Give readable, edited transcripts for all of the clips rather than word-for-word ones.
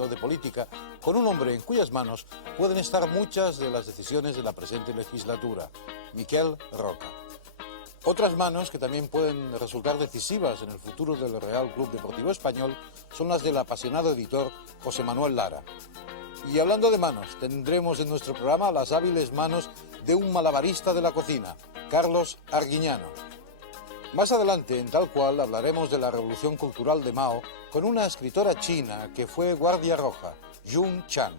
hablando de política con un hombre en cuyas manos pueden estar muchas de las decisiones de la presente legislatura, Miquel Roca. Otras manos que también pueden resultar decisivas en el futuro del Real Club Deportivo Español son las del apasionado editor José Manuel Lara. Y hablando de manos, tendremos en nuestro programa las hábiles manos de un malabarista de la cocina, Carlos Arguiñano. Más adelante, en Tal Cual, hablaremos de la revolución cultural de Mao con una escritora china que fue guardia roja, Jun Chan.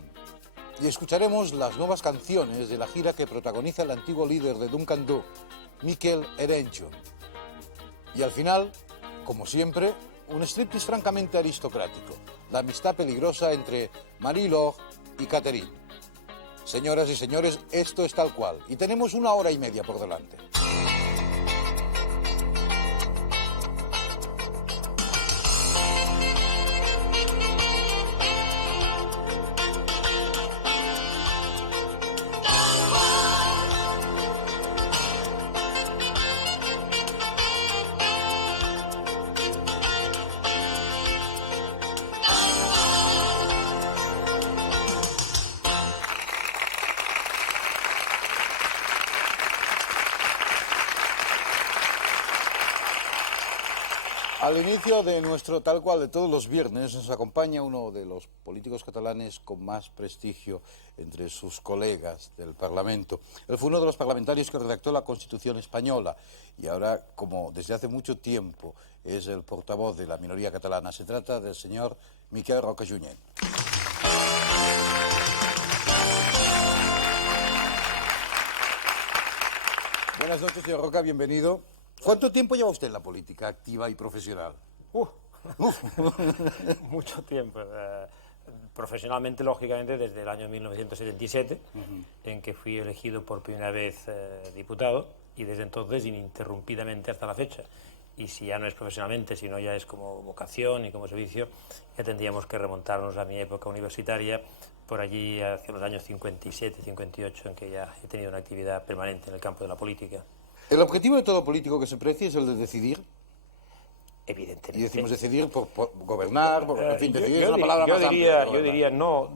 Y escucharemos las nuevas canciones de la gira que protagoniza el antiguo líder de Duncan Du, Mikel Erenchun. Y al final, como siempre, un striptease francamente aristocrático, la amistad peligrosa entre Marie-Laure y Catherine. Señoras y señores, esto es Tal Cual, y tenemos 1 hora y media por delante. Al inicio de nuestro Tal Cual de todos los viernes nos acompaña uno de los políticos catalanes con más prestigio entre sus colegas del Parlamento. Él fue uno de los parlamentarios que redactó la Constitución española y ahora, como desde hace mucho tiempo, es el portavoz de la minoría catalana. Se trata del señor Miquel Roca Junyent. Buenas noches, señor Roca, bienvenido. ¿Cuánto tiempo lleva usted en la política activa y profesional? Mucho tiempo. Profesionalmente, lógicamente, desde el año 1977, en que fui elegido por primera vez diputado, y desde entonces ininterrumpidamente hasta la fecha. Y si ya no es profesionalmente, sino ya es como vocación y como servicio, ya tendríamos que remontarnos a mi época universitaria, por allí hacia los años 57, 58, en que ya he tenido una actividad permanente en el campo de la política. ¿El objetivo de todo político que se precie es el de decidir? Evidentemente. Y decimos decidir por gobernar, en fin, decidir es una palabra yo más diría, amplia. Yo diría no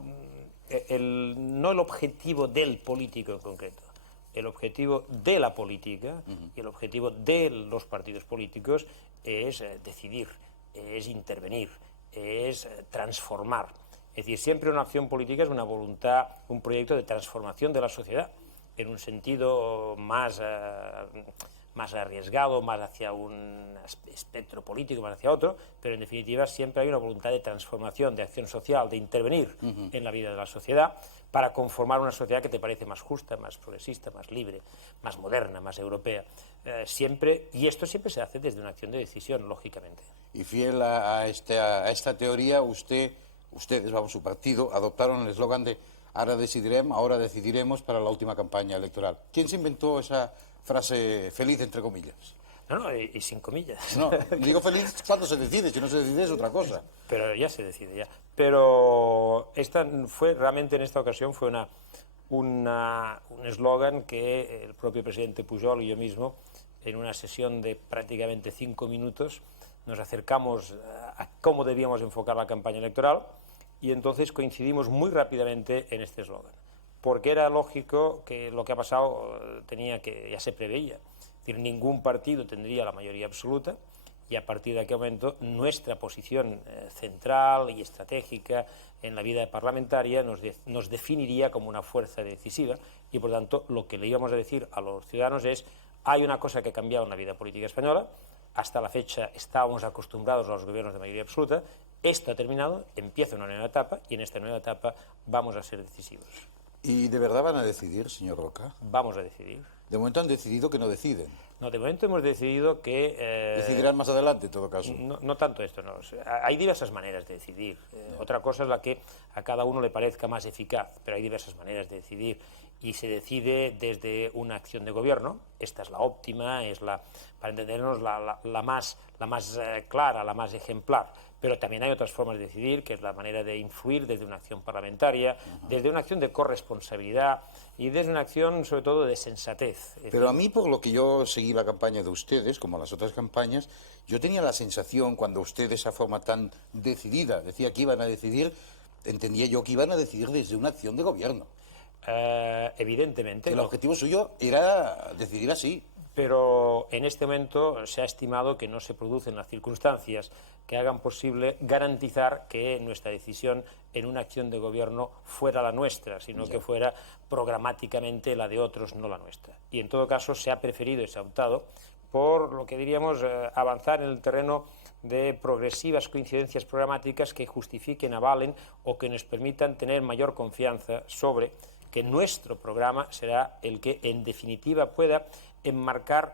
el objetivo del político en concreto, el objetivo de la política y el objetivo de los partidos políticos es decidir, es intervenir, es transformar. Es decir, siempre una acción política es una voluntad, un proyecto de transformación de la sociedad, en un sentido más arriesgado, más hacia un espectro político, más hacia otro, pero en definitiva siempre hay una voluntad de transformación, de acción social, de intervenir en la vida de la sociedad para conformar una sociedad que te parece más justa, más progresista, más libre, más moderna, más europea. Siempre, y esto siempre se hace desde una acción de decisión, lógicamente. Y fiel a esta teoría, ustedes, su partido, adoptaron el eslogan de ahora decidiremos para la última campaña electoral. ¿Quién se inventó esa frase feliz, entre comillas? No, y sin comillas. No, digo feliz cuando se decide, si no se decide es otra cosa. Pero ya se decide, ya. Pero realmente en esta ocasión fue un eslogan que el propio presidente Pujol y yo mismo, en una sesión de prácticamente 5 minutos, nos acercamos a cómo debíamos enfocar la campaña electoral. Y entonces coincidimos muy rápidamente en este eslogan, porque era lógico que lo que ha pasado ya se preveía. Es decir, ningún partido tendría la mayoría absoluta y a partir de aquel momento nuestra posición central y estratégica en la vida parlamentaria nos definiría como una fuerza decisiva y por tanto lo que le íbamos a decir a los ciudadanos es: hay una cosa que ha cambiado en la vida política española. Hasta la fecha estábamos acostumbrados a los gobiernos de mayoría absoluta. Esto ha terminado, empieza una nueva etapa y en esta nueva etapa vamos a ser decisivos. ¿Y de verdad van a decidir, señor Roca? Vamos a decidir. De momento han decidido que no deciden. No, de momento hemos decidido que... decidirán más adelante, en todo caso. No tanto esto, no. Hay diversas maneras de decidir. Otra cosa es la que a cada uno le parezca más eficaz, pero hay diversas maneras de decidir. Y se decide desde una acción de gobierno. Esta es la óptima, para entendernos, la más clara, la más ejemplar. Pero también hay otras formas de decidir, que es la manera de influir desde una acción parlamentaria, desde una acción de corresponsabilidad y desde una acción, sobre todo, de sensatez. Pero a mí, por lo que yo seguí la campaña de ustedes, como las otras campañas, yo tenía la sensación, cuando usted de esa forma tan decidida decía que iban a decidir, entendía yo que iban a decidir desde una acción de gobierno. Evidentemente. Que el objetivo suyo era decidir así. Pero en este momento se ha estimado que no se producen las circunstancias que hagan posible garantizar que nuestra decisión en una acción de gobierno fuera la nuestra, sino que fuera programáticamente la de otros, no la nuestra. Y en todo caso se ha preferido y se ha optado por lo que diríamos avanzar en el terreno de progresivas coincidencias programáticas que justifiquen, avalen o que nos permitan tener mayor confianza sobre que nuestro programa será el que en definitiva pueda enmarcar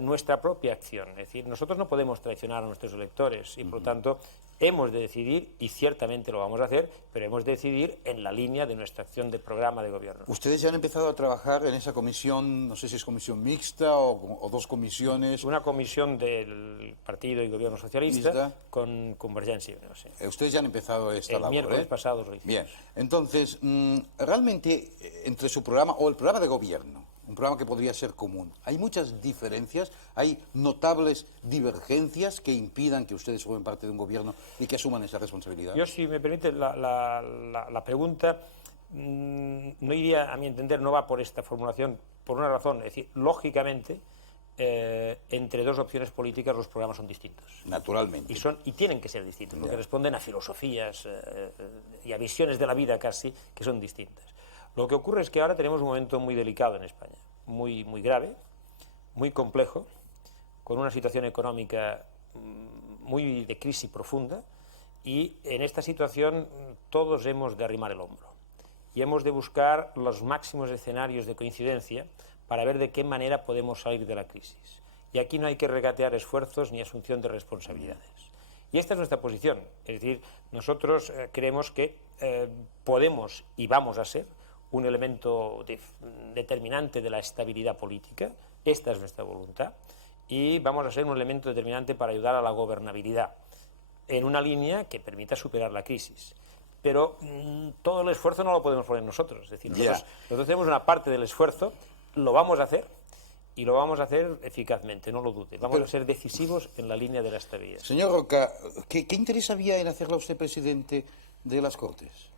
nuestra propia acción. Es decir, nosotros no podemos traicionar a nuestros electores y por lo tanto hemos de decidir, y ciertamente lo vamos a hacer, pero hemos de decidir en la línea de nuestra acción de programa de gobierno. Ustedes ya han empezado a trabajar en esa comisión, no sé si es comisión mixta o dos comisiones. Una comisión del Partido y Gobierno Socialista ¿Mixta? Con Convergencia. No sé. Ustedes ya han empezado esta labor. El miércoles pasado lo hicimos. Bien, entonces, realmente entre su programa o el programa de gobierno, un programa que podría ser común, ¿hay muchas diferencias? ¿Hay notables divergencias que impidan que ustedes formen parte de un gobierno y que asuman esa responsabilidad? Yo, si me permite, la pregunta no iría, a mi entender, no va por esta formulación, por una razón, es decir, lógicamente, entre dos opciones políticas los programas son distintos. Naturalmente. Y tienen que ser distintos, porque responden a filosofías y a visiones de la vida casi que son distintas. Lo que ocurre es que ahora tenemos un momento muy delicado en España, muy grave, muy complejo, con una situación económica muy de crisis profunda, y en esta situación todos hemos de arrimar el hombro y hemos de buscar los máximos escenarios de coincidencia para ver de qué manera podemos salir de la crisis. Y aquí no hay que regatear esfuerzos ni asunción de responsabilidades. Y esta es nuestra posición, es decir, nosotros creemos que podemos y vamos a ser un elemento determinante de la estabilidad política, esta es nuestra voluntad, y vamos a ser un elemento determinante para ayudar a la gobernabilidad, en una línea que permita superar la crisis. Pero todo el esfuerzo no lo podemos poner nosotros, es decir, nosotros tenemos una parte del esfuerzo, lo vamos a hacer, y lo vamos a hacer eficazmente, no lo dude. Vamos a ser decisivos en la línea de la estabilidad. Señor Roca, ¿qué interés había en hacerlo a usted presidente de las Cortes?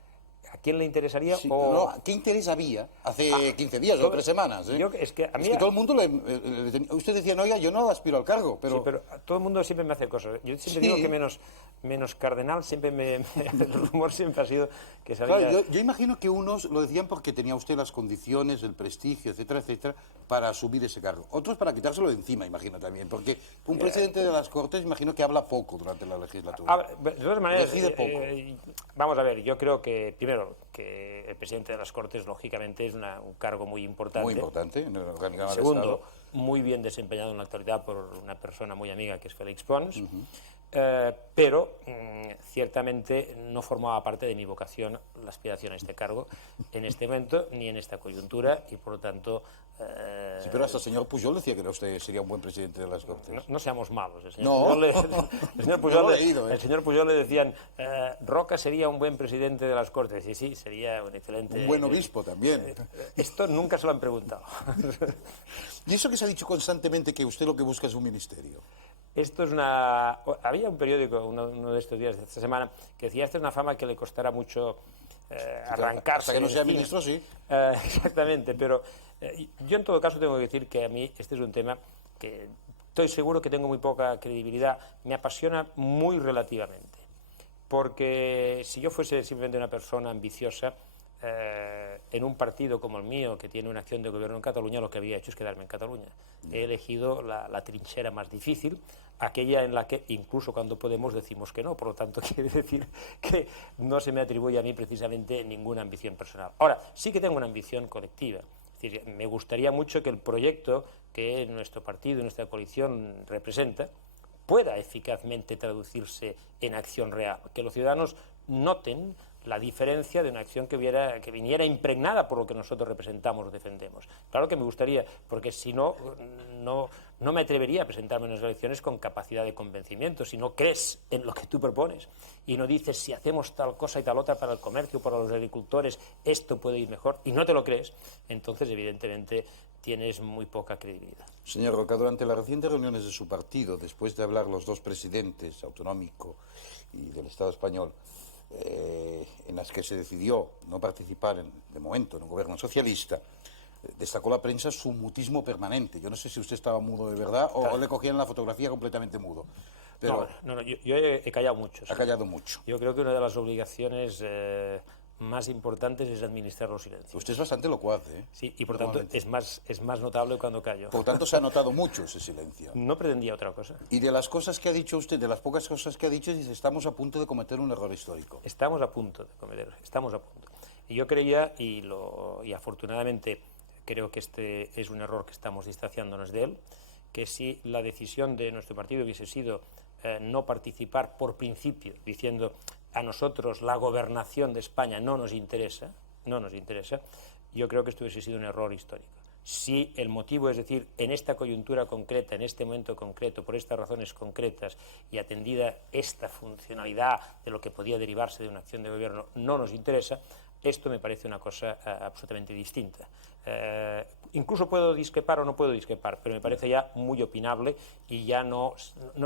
¿A quién le interesaría? Sí, no, ¿qué interés había hace 15 días o 3 semanas? Es que a mí... todo el mundo usted decía, no, oiga, yo no aspiro al cargo, pero... Sí, pero todo el mundo siempre me hace cosas. Yo siempre digo que menos Cardenal, siempre el rumor siempre ha sido que sabía... Claro, yo imagino que unos lo decían porque tenía usted las condiciones, el prestigio, etcétera, etcétera, para asumir ese cargo. Otros para quitárselo de encima, imagino también, porque un presidente de las Cortes, imagino que habla poco durante la legislatura. De todas maneras, decide poco. Vamos a ver, yo creo que, primero, que el presidente de las Cortes, lógicamente, es un cargo muy importante. Muy importante en el organigrama del Segundo, Estado. muy bien desempeñado en la actualidad por una persona muy amiga que es Félix Pons, pero ciertamente no formaba parte de mi vocación la aspiración a este cargo en este momento ni en esta coyuntura y por lo tanto... Sí, pero hasta el señor Pujol decía que usted sería un buen presidente de las Cortes. No seamos malos. El señor Pujol le decían, Roca sería un buen presidente de las Cortes. Y sí, sería un excelente... Un buen obispo también. Esto nunca se lo han preguntado. ¿Y eso que se ha dicho constantemente, que usted lo que busca es un ministerio? Esto es una... Había un periódico, uno de estos días, de esta semana, que decía, esta es una fama que le costará mucho arrancarse. Hasta que no sea ministro, sí. Exactamente, pero yo en todo caso tengo que decir que a mí este es un tema que estoy seguro que tengo muy poca credibilidad, me apasiona muy relativamente, porque si yo fuese simplemente una persona ambiciosa, en un partido como el mío, que tiene una acción de gobierno en Cataluña, lo que había hecho es quedarme en Cataluña. He elegido la trinchera más difícil, aquella en la que incluso cuando Podemos decimos que no, por lo tanto quiere decir que no se me atribuye a mí precisamente ninguna ambición personal. Ahora, sí que tengo una ambición colectiva, es decir, me gustaría mucho que el proyecto que nuestro partido y nuestra coalición representa pueda eficazmente traducirse en acción real, que los ciudadanos noten la diferencia de una acción que viniera impregnada por lo que nosotros representamos o defendemos. Claro que me gustaría, porque si no me atrevería a presentarme en las elecciones con capacidad de convencimiento. Si no crees en lo que tú propones y no dices, si hacemos tal cosa y tal otra para el comercio, para los agricultores, esto puede ir mejor, y no te lo crees, entonces evidentemente tienes muy poca credibilidad. Señor Roca, durante las recientes reuniones de su partido, después de hablar los dos presidentes, autonómico y del Estado español, en las que se decidió no participar de momento en un gobierno socialista, destacó la prensa su mutismo permanente. Yo no sé si usted estaba mudo de verdad o le cogían la fotografía completamente mudo. Pero no, yo he callado mucho. Ha callado mucho. Yo creo que una de las obligaciones más importantes es administrar los silencios. Usted es bastante locuaz, ¿eh? Sí, y por tanto es más notable cuando callo. Por tanto, se ha notado mucho ese silencio. No pretendía otra cosa. Y de las cosas que ha dicho usted, de las pocas cosas que ha dicho, dice, estamos a punto de cometer un error histórico. Estamos a punto. Y yo creía, y afortunadamente creo que este es un error que estamos distanciándonos de él, que si la decisión de nuestro partido hubiese sido no participar por principio, diciendo a nosotros la gobernación de España no nos interesa, yo creo que esto hubiese sido un error histórico. Si el motivo, es decir, en esta coyuntura concreta, en este momento concreto, por estas razones concretas y atendida esta funcionalidad de lo que podía derivarse de una acción de gobierno, no nos interesa, esto me parece una cosa absolutamente distinta. Incluso puedo discrepar o no puedo discrepar, pero me parece ya muy opinable y ya no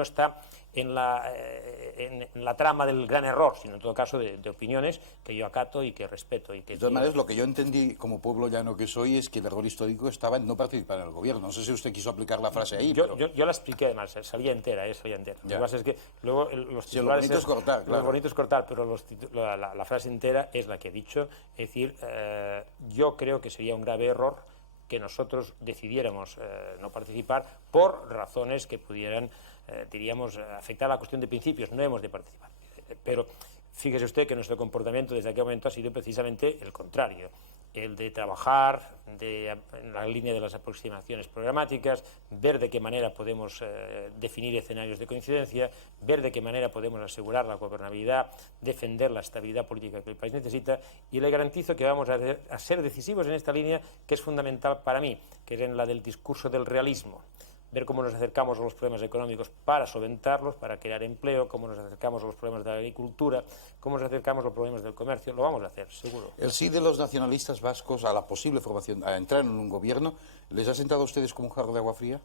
está en la trama del gran error, sino en todo caso de opiniones que yo acato y que respeto. De todas maneras, lo que yo entendí como pueblo llano que soy es que el error histórico estaba en no participar en el gobierno. No sé si usted quiso aplicar la frase ahí. Yo la expliqué además, salía entera. Lo que pasa es que luego los titulares... Sí, lo bonito es cortar, claro. Lo bonito es cortar, pero la frase entera es la que he dicho. Es decir, yo creo que sería un grave error que nosotros decidiéramos no participar por razones que pudieran, diríamos, afectar a la cuestión de principios. No hemos de participar. Pero fíjese usted que nuestro comportamiento desde aquel momento ha sido precisamente el contrario. El de trabajar en la línea de las aproximaciones programáticas, ver de qué manera podemos definir escenarios de coincidencia, ver de qué manera podemos asegurar la gobernabilidad, defender la estabilidad política que el país necesita, y le garantizo que vamos a ser decisivos en esta línea que es fundamental para mí, que es en la del discurso del realismo. Ver cómo nos acercamos a los problemas económicos para solventarlos, para crear empleo, cómo nos acercamos a los problemas de la agricultura, cómo nos acercamos a los problemas del comercio. Lo vamos a hacer, seguro. El sí de los nacionalistas vascos a la posible formación, a entrar en un gobierno, ¿les ha sentado a ustedes como un jarro de agua fría?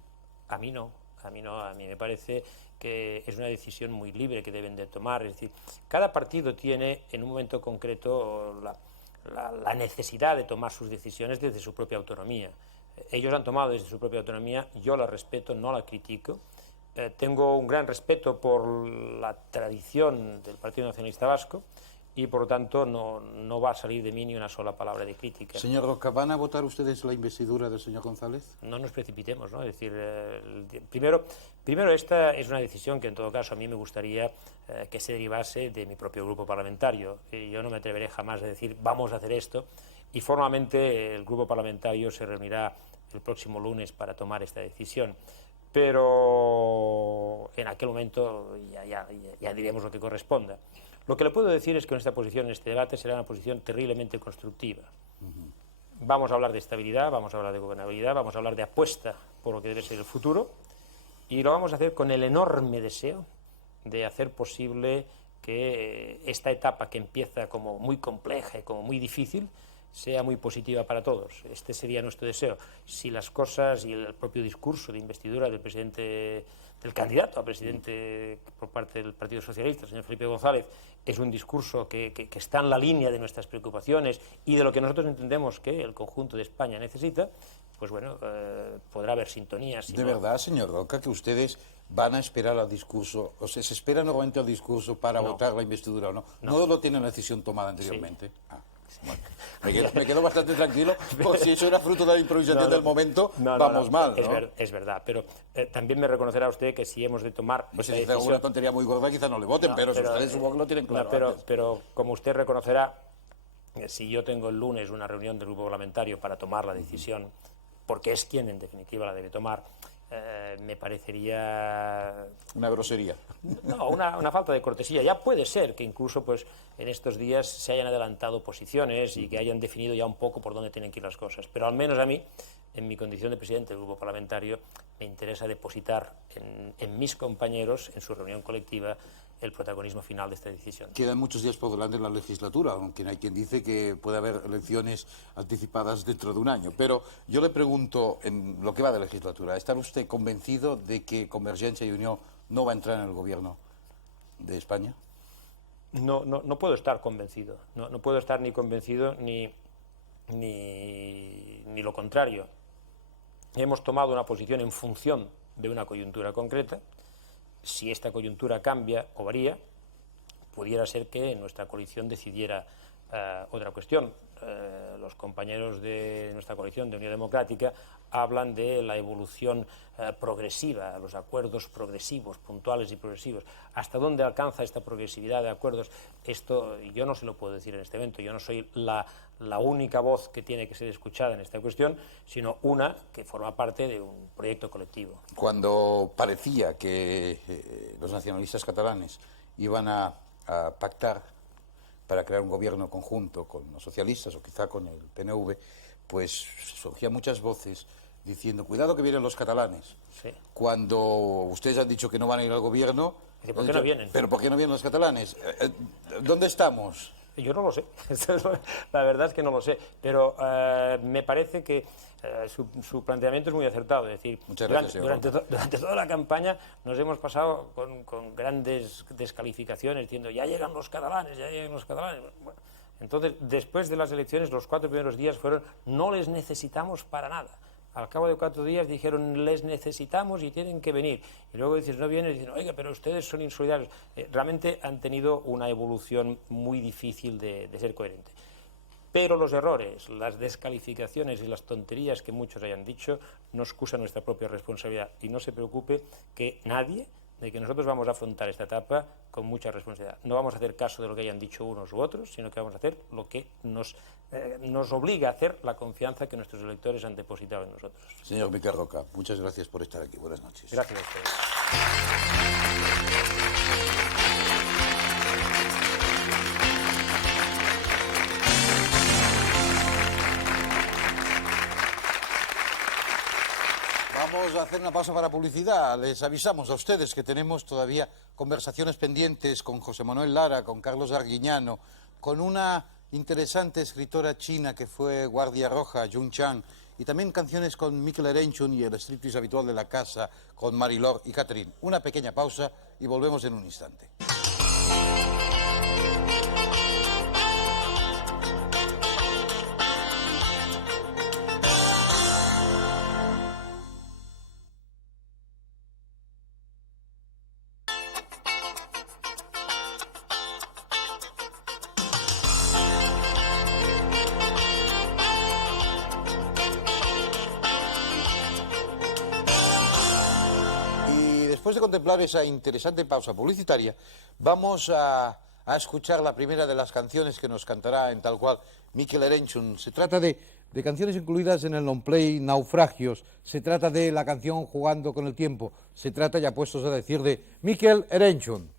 A mí no. A mí me parece que es una decisión muy libre que deben de tomar. Es decir, cada partido tiene en un momento concreto la necesidad de tomar sus decisiones desde su propia autonomía. Ellos han tomado desde su propia autonomía, yo la respeto, no la critico. Tengo un gran respeto por la tradición del Partido Nacionalista Vasco y por lo tanto no va a salir de mí ni una sola palabra de crítica. Señor Roca, ¿van a votar ustedes la investidura del señor González? No nos precipitemos, ¿no? Es decir, primero esta es una decisión que en todo caso a mí me gustaría que se derivase de mi propio grupo parlamentario. Yo no me atreveré jamás a decir vamos a hacer esto, y formalmente el grupo parlamentario se reunirá el próximo lunes para tomar esta decisión. Pero en aquel momento ya diremos lo que corresponda. Lo que le puedo decir es que nuestra posición en este debate será una posición terriblemente constructiva. Vamos a hablar de estabilidad, vamos a hablar de gobernabilidad, vamos a hablar de apuesta por lo que debe ser el futuro, y lo vamos a hacer con el enorme deseo de hacer posible que esta etapa que empieza como muy compleja y como muy difícil sea muy positiva para todos. Este sería nuestro deseo. Si las cosas y el propio discurso de investidura del candidato a presidente por parte del Partido Socialista, el señor Felipe González, es un discurso que está en la línea de nuestras preocupaciones y de lo que nosotros entendemos que el conjunto de España necesita, pues bueno, podrá haber sintonías. ¿De verdad, señor Roca, que ustedes van a esperar al discurso, o sea, se espera normalmente al discurso para votar la investidura o no? ¿No lo tienen la decisión tomada anteriormente? Sí. Bueno, me quedo bastante tranquilo, por si eso era fruto de la improvisación del momento, vamos mal, ¿no? Es verdad, pero también me reconocerá usted que si hemos de tomar... Pues si es una tontería muy gorda, quizá no le voten, pero si ustedes supongo que lo tienen claro. Pero como usted reconocerá, si yo tengo el lunes una reunión del grupo parlamentario para tomar la decisión, porque es quien en definitiva la debe tomar, me parecería... Una grosería. No, una falta de cortesía. Ya puede ser que incluso pues, en estos días se hayan adelantado posiciones y que hayan definido ya un poco por dónde tienen que ir las cosas. Pero al menos a mí, en mi condición de presidente del grupo parlamentario, me interesa depositar en mis compañeros, en su reunión colectiva, el protagonismo final de esta decisión. Quedan muchos días por delante en la legislatura, aunque hay quien dice que puede haber elecciones anticipadas dentro de un año. Pero yo le pregunto, en lo que va de legislatura, ¿está usted convencido de que Convergencia y Unión no va a entrar en el gobierno de España? no puedo estar convencido. No puedo estar ni convencido ni lo contrario. Hemos tomado una posición en función de una coyuntura concreta. Si esta coyuntura cambia o varía, pudiera ser que nuestra coalición decidiera otra cuestión. Los compañeros de nuestra coalición de Unión Democrática hablan de la evolución progresiva, los acuerdos progresivos, puntuales y progresivos. ¿Hasta dónde alcanza esta progresividad de acuerdos? Esto yo no se lo puedo decir en este momento. Yo no soy la única voz que tiene que ser escuchada en esta cuestión, sino una que forma parte de un proyecto colectivo. Cuando parecía que los nacionalistas catalanes iban a pactar para crear un gobierno conjunto con los socialistas o quizá con el PNV, pues surgían muchas voces diciendo, cuidado que vienen los catalanes. Sí. Cuando ustedes han dicho que no van a ir al gobierno... ¿Por qué no vienen? ¿Pero por qué no vienen los catalanes? ¿Dónde estamos? Yo no lo sé, la verdad es que no lo sé, pero me parece que su planteamiento es muy acertado. Es decir, durante toda la campaña nos hemos pasado con grandes descalificaciones diciendo ya llegan los catalanes, ya llegan los catalanes. Bueno, entonces, después de las elecciones, los 4 primeros días fueron no les necesitamos para nada. Al cabo de 4 días dijeron, les necesitamos y tienen que venir. Y luego dices, no vienen, y dicen, oiga, pero ustedes son insolidarios. Realmente han tenido una evolución muy difícil de ser coherente. Pero los errores, las descalificaciones y las tonterías que muchos hayan dicho no excusan nuestra propia responsabilidad. Y no se preocupe que nadie, de que nosotros vamos a afrontar esta etapa con mucha responsabilidad. No vamos a hacer caso de lo que hayan dicho unos u otros, sino que vamos a hacer lo que nos obliga a hacer la confianza que nuestros electores han depositado en nosotros. Señor Miquel Roca, muchas gracias por estar aquí. Buenas noches. Gracias a ustedes. Vamos a hacer una pausa para publicidad. Les avisamos a ustedes que tenemos todavía conversaciones pendientes con José Manuel Lara, con Carlos Arguiñano, con una interesante escritora china que fue guardia roja, Jun Chang, y también canciones con Miquel Erenchun y el striptease habitual de la casa con Marilor y Catherine. Una pequeña pausa y volvemos en un instante. Después de contemplar esa interesante pausa publicitaria, vamos a escuchar la primera de las canciones que nos cantará en tal cual Miquel Erenchun. Se trata de canciones incluidas en el long play Naufragios, se trata de la canción Jugando con el tiempo, se trata, ya puestos a decir, de Miquel Erenchun.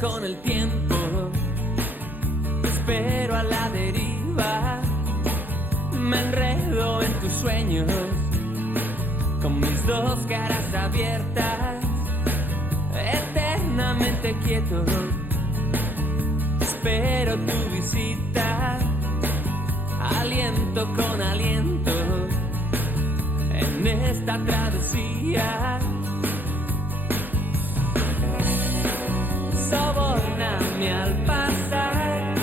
Con el tiempo, te espero a la deriva, me enredo en tus sueños, con mis 2 caras abiertas, eternamente quieto, espero tu visita, aliento con aliento, en esta travesía. Sobórname al pasar,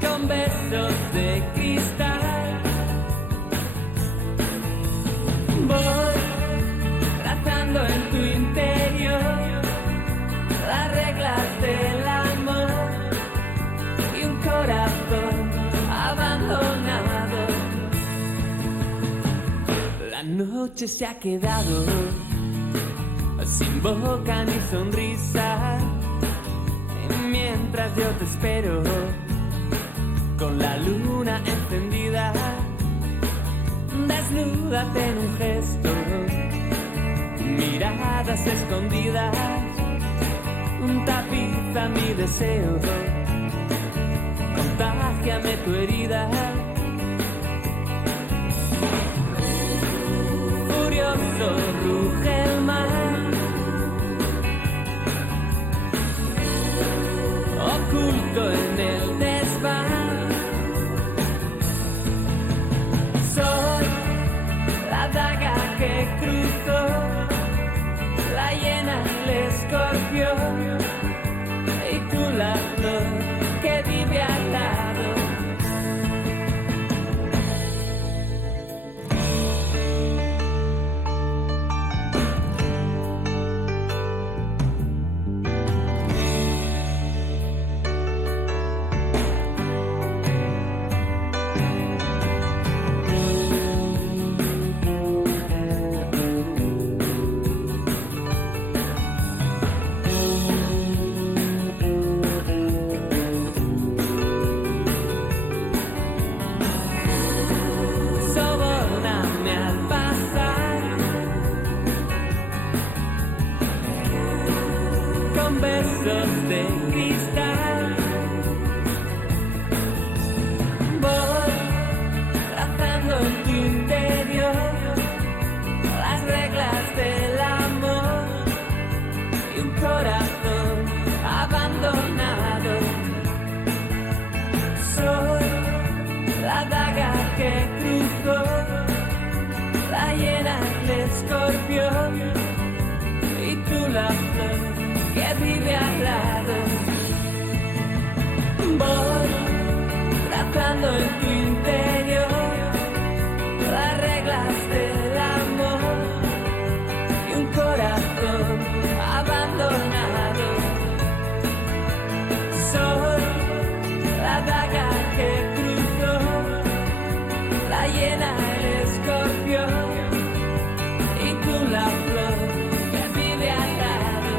con besos de cristal. Voy trazando en tu interior las reglas del amor y un corazón abandonado. La noche se ha quedado sin boca ni sonrisa, y mientras yo te espero con la luna encendida, desnúdate en un gesto, miradas escondidas, un tapiz a mi deseo, contágiame tu herida. Furioso ruge el mar, oculto en el desván. Soy la daga que cruzó, la hiena, el escorpión, y tú la flor que vive al lado. Sobórname al pasar con versos de cristal. Voy trazando en tu interior las reglas del amor y un corazón abandonado. Soy la daga que cruzó, la hiena, el escorpión, y tú la flor que vive al lado. Voy trazando en tu interior las reglas del amor y un corazón abandonado. Soy la daga que cruzó, la hiena, el escorpión, y tú la flor que vive al lado.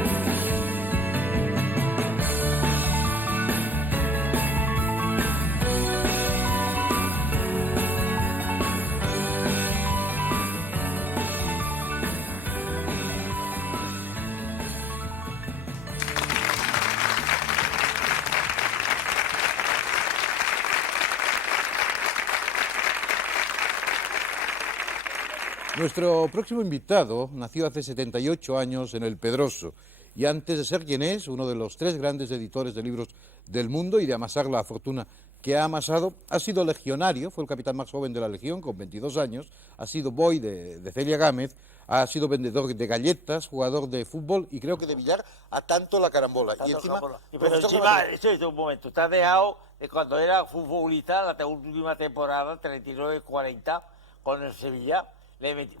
Nuestro próximo invitado nació hace 78 años en El Pedroso y antes de ser quien es, uno de los 3 grandes editores de libros del mundo y de amasar la fortuna que ha amasado, ha sido legionario, fue el capitán más joven de la Legión con 22 años, ha sido boy de Celia Gámez, ha sido vendedor de galletas, jugador de fútbol y creo que de billar a tanto la carambola. Tanto Y encima, carambola. Pero profesor encima, de eso es un momento, te has dejado de cuando era futbolista, la última temporada, 39-40, con el Sevilla,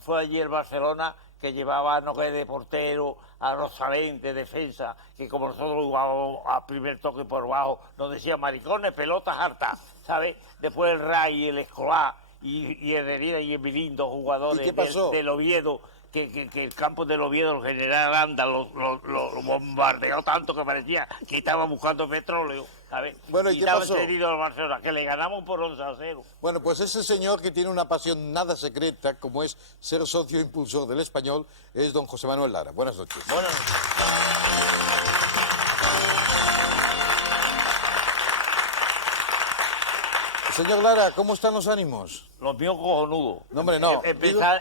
fue allí el Barcelona, que llevaba a Nogué de portero, a Rosalén de defensa, que como nosotros jugábamos a primer toque por bajo, nos decía maricones, pelotas hartas, ¿sabes? Después el Ray, el Escolar y el Herrera y el Milindo, jugadores ¿Y qué pasó? del Oviedo, que el campo del Oviedo, el general Aranda, lo bombardeó tanto que parecía que estaba buscando petróleo, ¿sabes? Bueno, ¿y qué estaba pasó? herido al Barcelona, que le ganamos por 11-0. Bueno, pues ese señor que tiene una pasión nada secreta, como es ser socio impulsor del Español, es don José Manuel Lara. Buenas noches. Bueno, Señor Lara, ¿cómo están los ánimos? los míos cojonudos. No, hombre, no.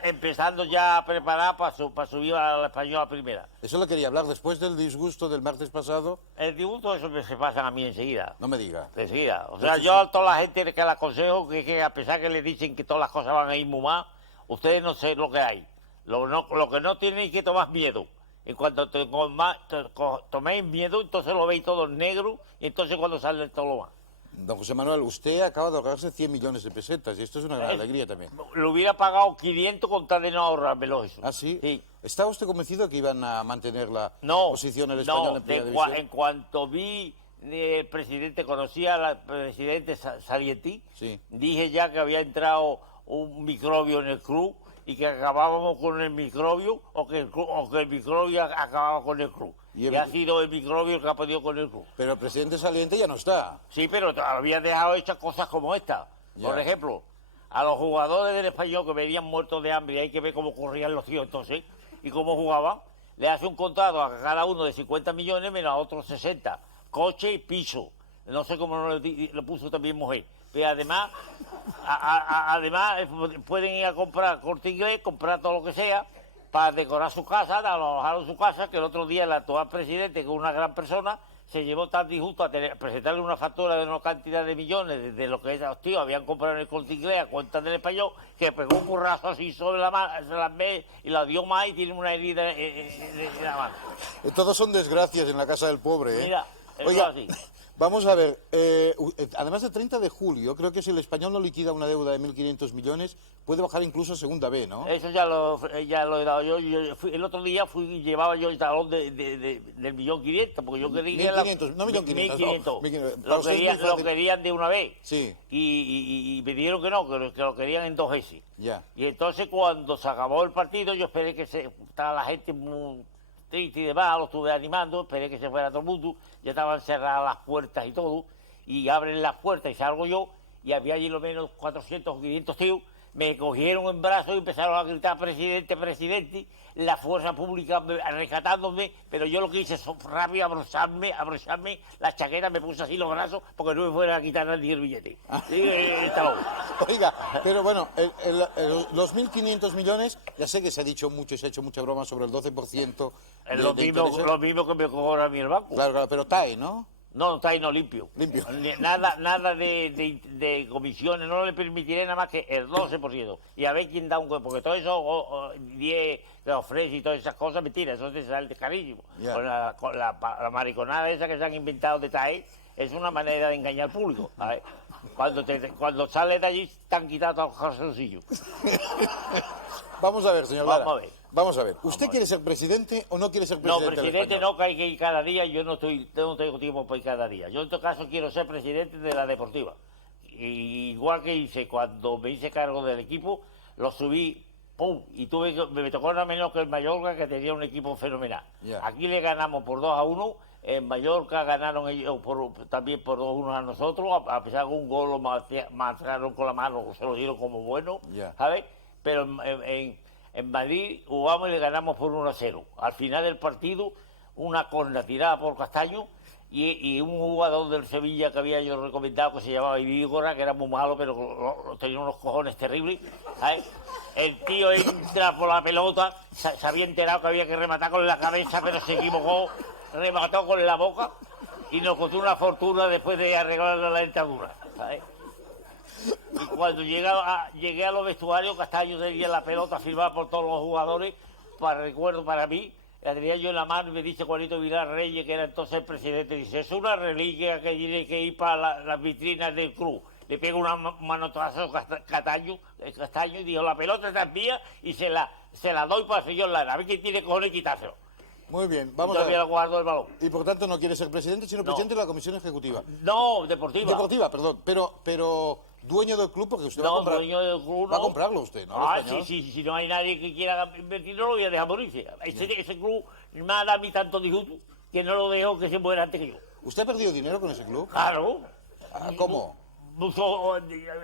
Empezando ya a preparar para subir al Español a primera. Eso le quería hablar. Después del disgusto del martes pasado, El dibujo, eso me se pasa a mí enseguida. no me diga. Enseguida. O sea, yo a toda la gente que le aconsejo que a pesar que le dicen que todas las cosas van a ir muy mal, ustedes no sé lo que hay. Lo que no tienen es que tomar miedo. En cuanto toméis miedo, entonces lo veis todo en negro y entonces cuando sale todo lo más. Don José Manuel, usted acaba de ahorrarse 100 millones de pesetas y esto es una gran alegría también. Lo hubiera pagado 500 con tal de no ahorrármelo eso. ¿Ah, sí? Sí. ¿Estaba usted convencido de que iban a mantener la No, posición el Español en primera división? en cuanto vi el presidente, conocía al presidente Salientí, Sí. dije ya que había entrado un microbio en el club y que acabábamos con el microbio o que el microbio acababa con el club. Y Y ha sido el microbio el que ha podido con el club. Pero el presidente saliente ya no está. Sí, pero había dejado hechas cosas como esta. Ya. Por ejemplo, a los jugadores del Español que venían muertos de hambre, hay que ver cómo corrían los tíos entonces y cómo jugaban. le hace un contrato a cada uno de 50 millones menos a otros 60. Coche y piso. No sé cómo no lo puso también mujer. Pero además, además pueden ir a comprar Corte Inglés, comprar todo lo que sea, para decorar su casa, alojar en su casa, que el otro día el actual presidente, que es una gran persona, se llevó tan disgusto a presentarle una factura de una cantidad de millones de lo que esos tíos habían comprado en el Corte Inglés a cuenta del Español, que pegó un currazo así sobre la mano, se las ve y la dio más y tiene una herida en la mano. Todos son desgracias en la casa del pobre, ¿eh? Mira, Oiga, así. vamos a ver, además del 30 de julio, creo que si el Español no liquida una deuda de 1.500 millones, puede bajar incluso a segunda B, ¿no? Eso ya lo he dado yo. El otro día llevaba yo el talón del 1.500.000, porque yo quería... 1.500.000, no 1.500.000. 1.500.000. Lo querían de una vez. Sí. Y me dijeron que no, que lo querían en 2 veces. Ya. Y entonces cuando se acabó el partido, yo esperé que estaba la gente muy triste y demás, lo estuve animando, esperé que se fuera todo el mundo, ya estaban cerradas las puertas y todo, y abren las puertas y salgo yo, y había allí lo menos 400 o 500 tíos, me cogieron en brazos y empezaron a gritar presidente, presidente, la fuerza pública rescatándome, pero yo lo que hice fue rápido abrocharme la chaqueta, me puse así los brazos porque no me fuera a quitar nadie el billete. Oiga, pero bueno, los 1.500 millones, ya sé que se ha dicho mucho, se ha hecho mucha broma sobre el 12%. Lo mismo que me cobra mi el banco. Claro, pero TAE, ¿no? No, está ahí no limpio. Limpio. Nada de comisiones, no le permitiré nada más que el 12%. Y a ver quién da un... Porque todo eso, 10 que ofrece y todas esas cosas, mentira, eso te sale carísimo. Yeah. Con la mariconada esa que se han inventado de TAE, es una manera de engañar al público. ¿Sabes? Cuando sales de allí, te han quitado todos los calzoncillos. Vamos a ver, señor Lara. Vamos a ver. ¿Usted quiere ser presidente o no quiere ser presidente? No, presidente no, que hay que ir cada día. Yo no tengo tiempo para ir cada día. Yo en todo caso quiero ser presidente de la Deportiva. Y igual que hice cuando me hice cargo del equipo, lo subí, ¡pum! Y me tocó nada menos que el Mallorca, que tenía un equipo fenomenal. Yeah. Aquí le ganamos por 2-1. En Mallorca ganaron ellos también por 2-1 a nosotros, a pesar de un gol lo marcaron con la mano, se lo dieron como bueno, ¿sabes? Pero en Madrid jugamos y le ganamos por 1-0. Al final del partido, una corna tirada por Castaño y un jugador del Sevilla que había yo recomendado, que se llamaba Ivígora, que era muy malo, pero tenía unos cojones terribles, ¿sabes? El tío entra por la pelota, se había enterado que había que rematar con la cabeza, pero se equivocó, remató con la boca y nos costó una fortuna después de arreglar la dentadura, ¿sabes? Y cuando llegué a los vestuarios, Castaño tenía la pelota firmada por todos los jugadores, recuerdo para mí, la tenía yo en la mano y me dice Juanito Vilar Reyes, que era entonces el presidente, dice, es una reliquia que tiene que ir para las vitrinas del club. Le pega una manotazo a Castaño y dijo, la pelota está mía y se la doy para el señor Lara, a ver quién tiene cojones quitárselo. Muy bien, vamos a ver. Guardo el balón. Y por tanto no quiere ser presidente, sino presidente de la Comisión Ejecutiva. No, deportiva. Deportiva, perdón, pero dueño del club, porque usted va a comprar. Dueño del club, va a comprarlo usted, ¿no? Sí, si no hay nadie que quiera invertir, no lo voy a dejar morirse. Ese club me ha dado a mí tanto disgusto que no lo dejo que se muera antes que yo. ¿Usted ha perdido dinero con ese club? Claro. ¿Cómo?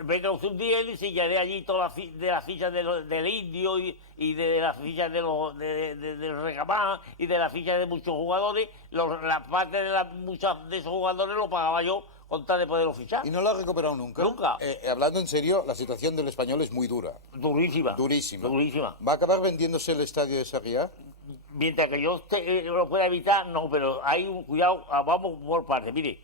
Venga usted un día y se de allí todas las fichas del Indio y de las fichas del Recamán y de las fichas de muchos jugadores, la parte de muchos de esos jugadores lo pagaba yo con tal de poderlo fichar. ¿Y no lo ha recuperado nunca? Nunca. Hablando en serio, la situación del Español es muy dura. Durísima. Durísima. ¿Va a acabar vendiéndose el estadio de Sarriá? Mientras que yo lo pueda evitar, no, pero hay un cuidado, vamos por partes. Mire,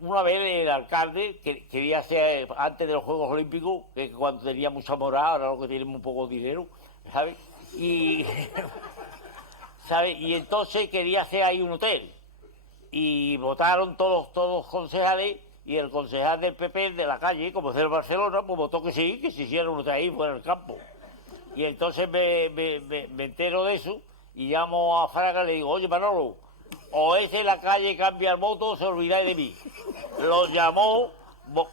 una vez el alcalde quería hacer, antes de los Juegos Olímpicos, que cuando tenía mucha moral, ahora lo que tiene muy poco dinero, ¿sabes? Y entonces quería hacer ahí un hotel. Y votaron todos los concejales, y el concejal del PP de la calle, como es del Barcelona, pues votó que sí, que se hiciera un hotel ahí fuera del campo. Y entonces me entero de eso, y llamo a Fraga y le digo, oye Manolo, o es en la calle cambia el voto o se olvidáis de mí. Lo llamó,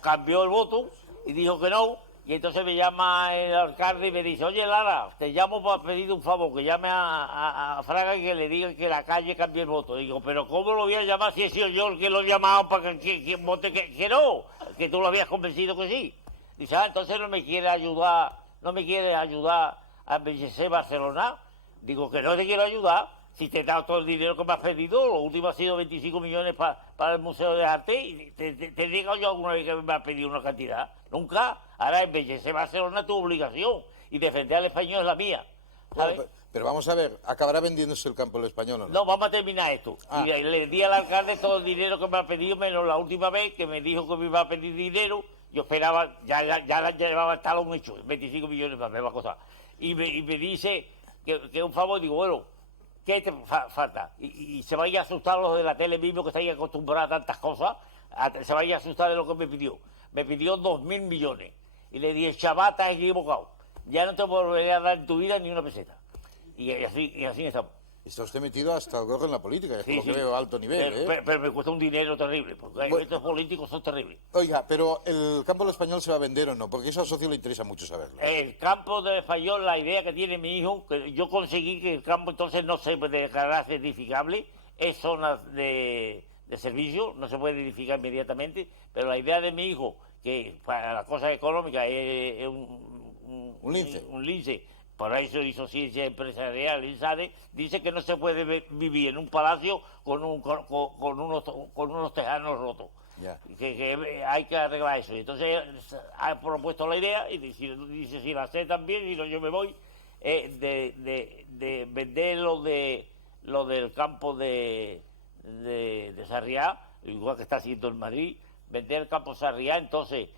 cambió el voto y dijo que no. Y entonces me llama el alcalde y me dice, oye Lara, te llamo para pedir un favor, que llame a Fraga y que le diga que la calle cambie el voto. Digo, pero ¿cómo lo voy a llamar si he sido yo el que lo he llamado para que vote que no? Que tú lo habías convencido que sí. Dice, entonces no me quiere ayudar al BGC Barcelona, digo que no te quiero ayudar, si te he dado todo el dinero que me has pedido, lo último ha sido 25 millones para el Museo de Arte, y te he dicho yo alguna vez que me has pedido una cantidad, nunca, ahora el BGC Barcelona es tu obligación, y defender al Español es la mía, ¿sabes? Bueno, pero vamos a ver, ¿acabará vendiéndose el campo del Español o no? No, vamos a terminar esto. Ah. Y le di al alcalde todo el dinero que me ha pedido, menos la última vez que me dijo que me iba a pedir dinero. Yo esperaba, ya la llevaba el talón hecho, 25 millones más, me va a costar. Y me dice que un favor, digo, bueno, ¿qué te falta? Y se vaya a asustar los de la tele mismo que estáis acostumbrados a tantas cosas, se vaya a asustar de lo que me pidió. Me pidió 2.000 millones. Y le dije, chaval, estás equivocado. Ya no te volveré a dar en tu vida ni una peseta. Y así estamos. Está usted metido hasta el gorro en la política, es Sí, por lo sí. que veo a alto nivel, Pero me cuesta un dinero terrible, porque Bueno. estos políticos son terribles. Oiga, pero ¿el campo del Español se va a vender o no? Porque eso a socio le interesa mucho saberlo. El campo del Español, la idea que tiene mi hijo, que yo conseguí que el campo entonces no se declarase edificable, es zona de servicio, no se puede edificar inmediatamente, pero la idea de mi hijo, que para las cosas económicas es Un lince. un lince, por eso hizo ciencia empresarial, él sabe, dice que no se puede vivir en un palacio con unos tejanos rotos. Ya. Que hay que arreglar eso. Y entonces ha propuesto la idea y dice si la sé también, si no yo me voy, de vender lo del campo de Sarriá, igual que está haciendo en Madrid, vender el campo Sarriá, entonces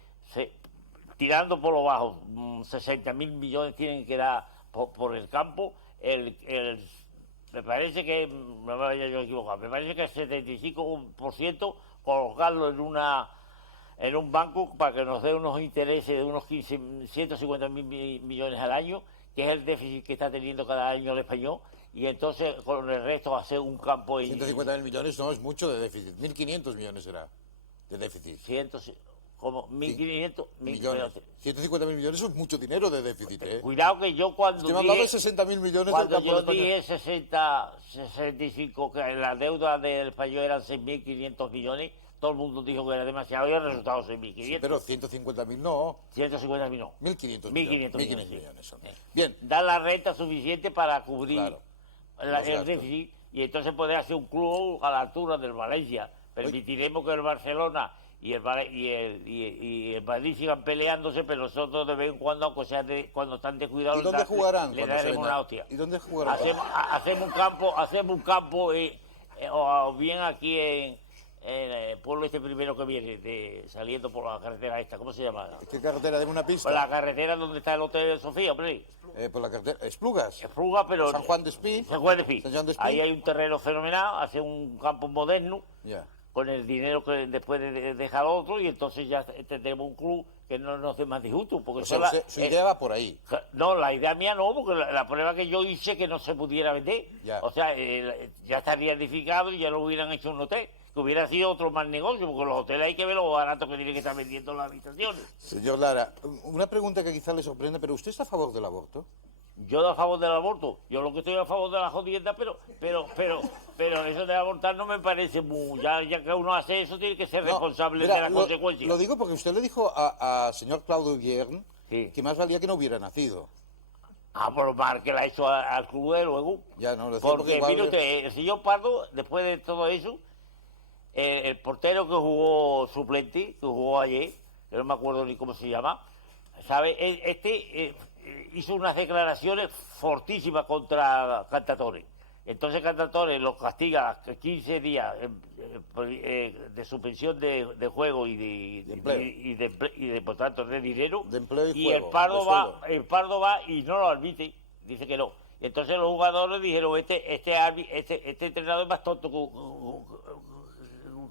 tirando por lo bajo, 60.000 millones tienen que dar por el campo, me parece que, no me vaya yo a equivocar, me parece que el 75% colocarlo en un banco para que nos dé unos intereses de unos 150.000 millones al año, que es el déficit que está teniendo cada año el Español, y entonces con el resto hacer un campo en 150.000 millones no es mucho de déficit, 1.500 millones será de déficit. como 1.500 Millones. 150.000 millones es mucho dinero de déficit, ¿eh? Cuidado que yo cuando Usted me ha hablado de 60.000 millones del cuando campo yo del Español. dije 65, que la deuda del Español eran 6.500 millones, todo el mundo dijo que era demasiado y el resultado 6.500. Sí, pero 150.000 no, 150.000 no. 1.500 1.500 millones. 1.500 millones, millones son. sí. Bien, Da la renta suficiente para cubrir Claro. el Los gastos. déficit y entonces poder hacer un club a la altura del Valencia. Permitiremos que el Barcelona y el Madrid sigan peleándose, pero nosotros de vez en cuando, aunque sea cuando están descuidados, ¿y dónde jugarán? le cuando se daremos venga? una hostia. ¿Y dónde jugarán? Hacemos un campo o bien aquí en el pueblo este primero que viene, saliendo por la carretera esta, ¿cómo se llama? ¿Qué carretera? Deme una Por pista. la carretera donde está el hotel de Sofía, hombre. Por la carretera. Esplugas. Fruga, pero... San Juan de Espí. San Juan de Espí. San Juan de Espí. Ahí hay un terreno fenomenal, hace un campo moderno, Ya. con el dinero que después de dejar otro, y entonces ya tenemos un club que no nos dé más disgusto. Porque O sea, su idea va por ahí. no, la idea mía no, porque la prueba que yo hice que no se pudiera vender. Ya. O sea, ya estaría edificado y ya lo hubieran hecho un hotel, que hubiera sido otro más negocio, porque los hoteles hay que ver lo barato que tienen que estar vendiendo las habitaciones. Señor Lara, una pregunta que quizá le sorprenda, pero ¿usted está a favor del aborto? Yo a favor del aborto, yo lo que estoy a favor de la jodienda, pero eso de abortar no me parece muy... Ya que uno hace eso, tiene que ser No, responsable mira, de las consecuencias. Lo digo porque usted le dijo a señor Claudio Guillén Sí. que más valía que no hubiera nacido. Por lo mal que la ha hecho al club de luego. Ya, no, lo decía Porque, igual- mire usted, el señor Pardo, después de todo eso, el portero que jugó suplente, que jugó ayer, que no me acuerdo ni cómo se llama, ¿sabe? Hizo unas declaraciones fortísimas contra Cantatore. Entonces Cantatore los castiga 15 días de suspensión de juego y de por tanto de dinero. De empleo y el juego, Pardo de va, sueldo. el Pardo va y no lo admite, dice que no. Y entonces los jugadores dijeron, este entrenador es más tonto que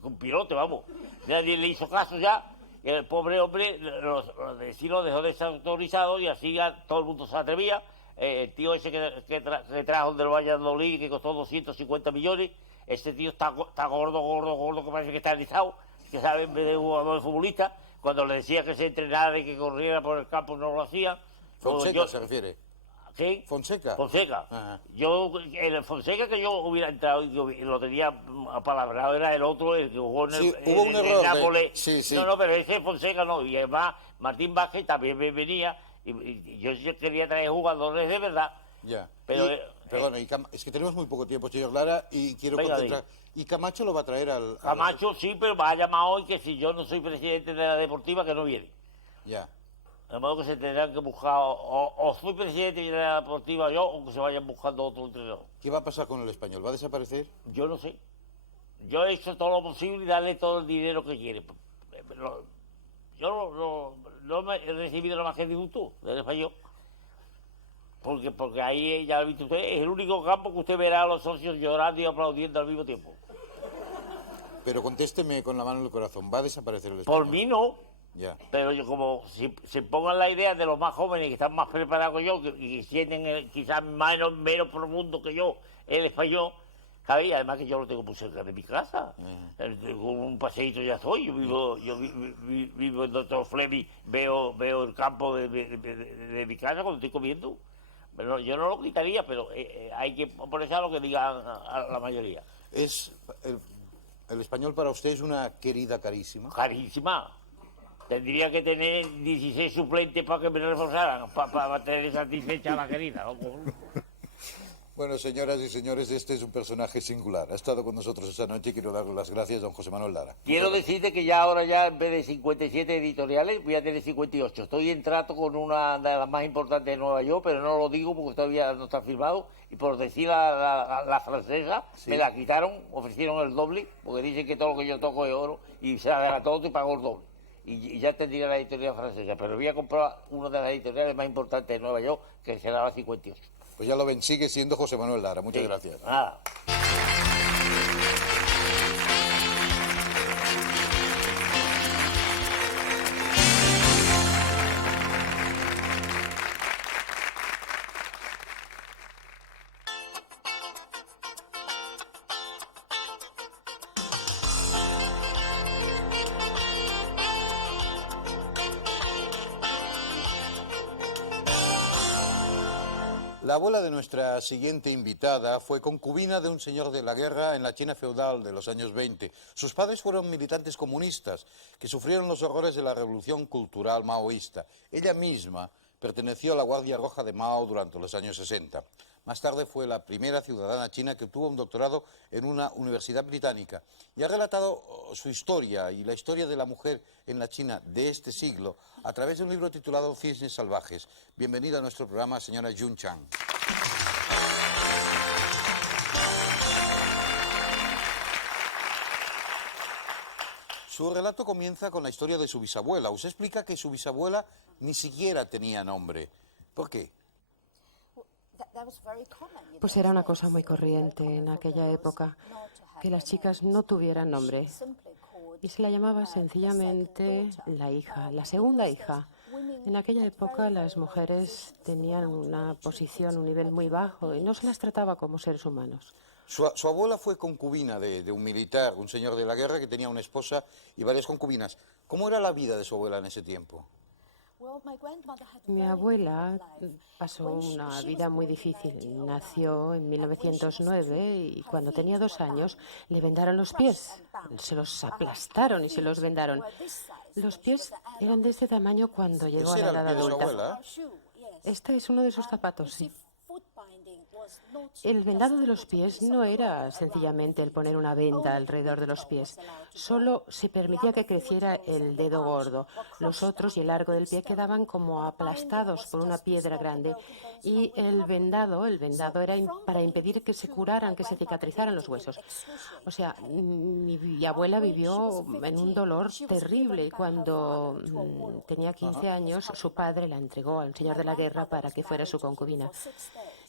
un pilote, vamos. Nadie le hizo caso ya. El pobre hombre lo dejó desautorizado y así ya todo el mundo se atrevía. El tío ese que trajo del Valladolid, que costó 250 millones, ese tío está gordo, que parece que está alisado, que sabe en vez de jugador de futbolista. Cuando le decía que se entrenara y que corriera por el campo no lo hacía. Fonseca se refiere. ¿Qué? Fonseca. Fonseca. Ajá. El Fonseca que yo hubiera entrado y lo tenía apalabrado era el otro, el que jugó en Sí, el, hubo en un el error de- Nápoles. sí, sí. No, pero ese Fonseca no. Y además Martín Vázquez también venía. Y yo quería traer jugadores de verdad. Ya. Pero, perdona, es que tenemos muy poco tiempo, señor Lara, y quiero Venga, concentrar. ¿Y Camacho lo va a traer al...? Camacho sí, pero me ha llamado hoy que si yo no soy presidente de la Deportiva, que no viene. Ya. De modo que se tendrán que buscar, o soy presidente de la Deportiva yo, o que se vayan buscando otro entrenador. ¿Qué va a pasar con el Español? ¿Va a desaparecer? Yo no sé. Yo he hecho todo lo posible y darle todo el dinero que quiere. Yo no me he recibido nada más que disgusto del Español. Porque ahí, ya lo ha visto usted, es el único campo que usted verá a los socios llorando y aplaudiendo al mismo tiempo. Pero contésteme con la mano en el corazón, ¿va a desaparecer el Español? Por mí no. Ya. Pero yo como si se pongan la idea de los más jóvenes que están más preparados que yo, y que sienten quizás menos profundo que yo el español, ¿sabes? Además que yo lo tengo muy cerca de mi casa. Con un paseíto ya estoy. Yo vivo en Doctor Fleming, veo el campo de mi casa cuando estoy comiendo. Pero yo no lo quitaría, pero hay que ponerse a lo que digan a la mayoría. ¿Es el Español para usted es una querida carísima? Carísima. Tendría que tener 16 suplentes para que me reforzaran, para tener satisfecha a la querida, ¿no? Bueno, señoras y señores, este es un personaje singular. Ha estado con nosotros esta noche y quiero darle las gracias a don José Manuel Lara. Quiero decirte que ya ahora en vez de 57 editoriales voy a tener 58. Estoy en trato con una de las más importantes de Nueva York, pero no lo digo porque todavía no está firmado. Y por decir la francesa, Sí. me la quitaron, ofrecieron el doble, porque dicen que todo lo que yo toco es oro, y se la agarró todo y pagó el doble. Y ya tendría la editorial francesa, pero voy a comprar una de las editoriales más importantes de Nueva York, que será la 58. Pues ya lo ven, sigue siendo José Manuel Lara. Muchas Sí, gracias. Nada. La abuela de nuestra siguiente invitada fue concubina de un señor de la guerra en la China feudal de los años 20. Sus padres fueron militantes comunistas que sufrieron los horrores de la revolución cultural maoísta. Ella misma perteneció a la Guardia Roja de Mao durante los años 60. Más tarde fue la primera ciudadana china que obtuvo un doctorado en una universidad británica y ha relatado su historia y la historia de la mujer en la China de este siglo a través de un libro titulado Cisnes Salvajes. Bienvenida a nuestro programa, señora Jun Chang. Su relato comienza con la historia de su bisabuela. Usted explica que su bisabuela ni siquiera tenía nombre. ¿Por qué? Pues era una cosa muy corriente en aquella época, que las chicas no tuvieran nombre. Y se la llamaba sencillamente la hija, la segunda hija. En aquella época las mujeres tenían una posición, un nivel muy bajo y no se las trataba como seres humanos. Su abuela fue concubina de un militar, un señor de la guerra que tenía una esposa y varias concubinas. ¿Cómo era la vida de su abuela en ese tiempo? Mi abuela pasó una vida muy difícil. Nació en 1909 y cuando tenía 2 años le vendaron los pies. Se los aplastaron y se los vendaron. Los pies eran de este tamaño cuando llegó a ¿Ese la era edad el pie de su adulta. abuela? Este es uno de sus zapatos, sí. El vendado de los pies no era sencillamente el poner una venda alrededor de los pies. Solo se permitía que creciera el dedo gordo. Los otros y el largo del pie quedaban como aplastados por una piedra grande. Y el vendado era para impedir que se curaran, que se cicatrizaran los huesos. O sea, mi abuela vivió en un dolor terrible. Cuando tenía 15 años, su padre la entregó al señor de la guerra para que fuera su concubina.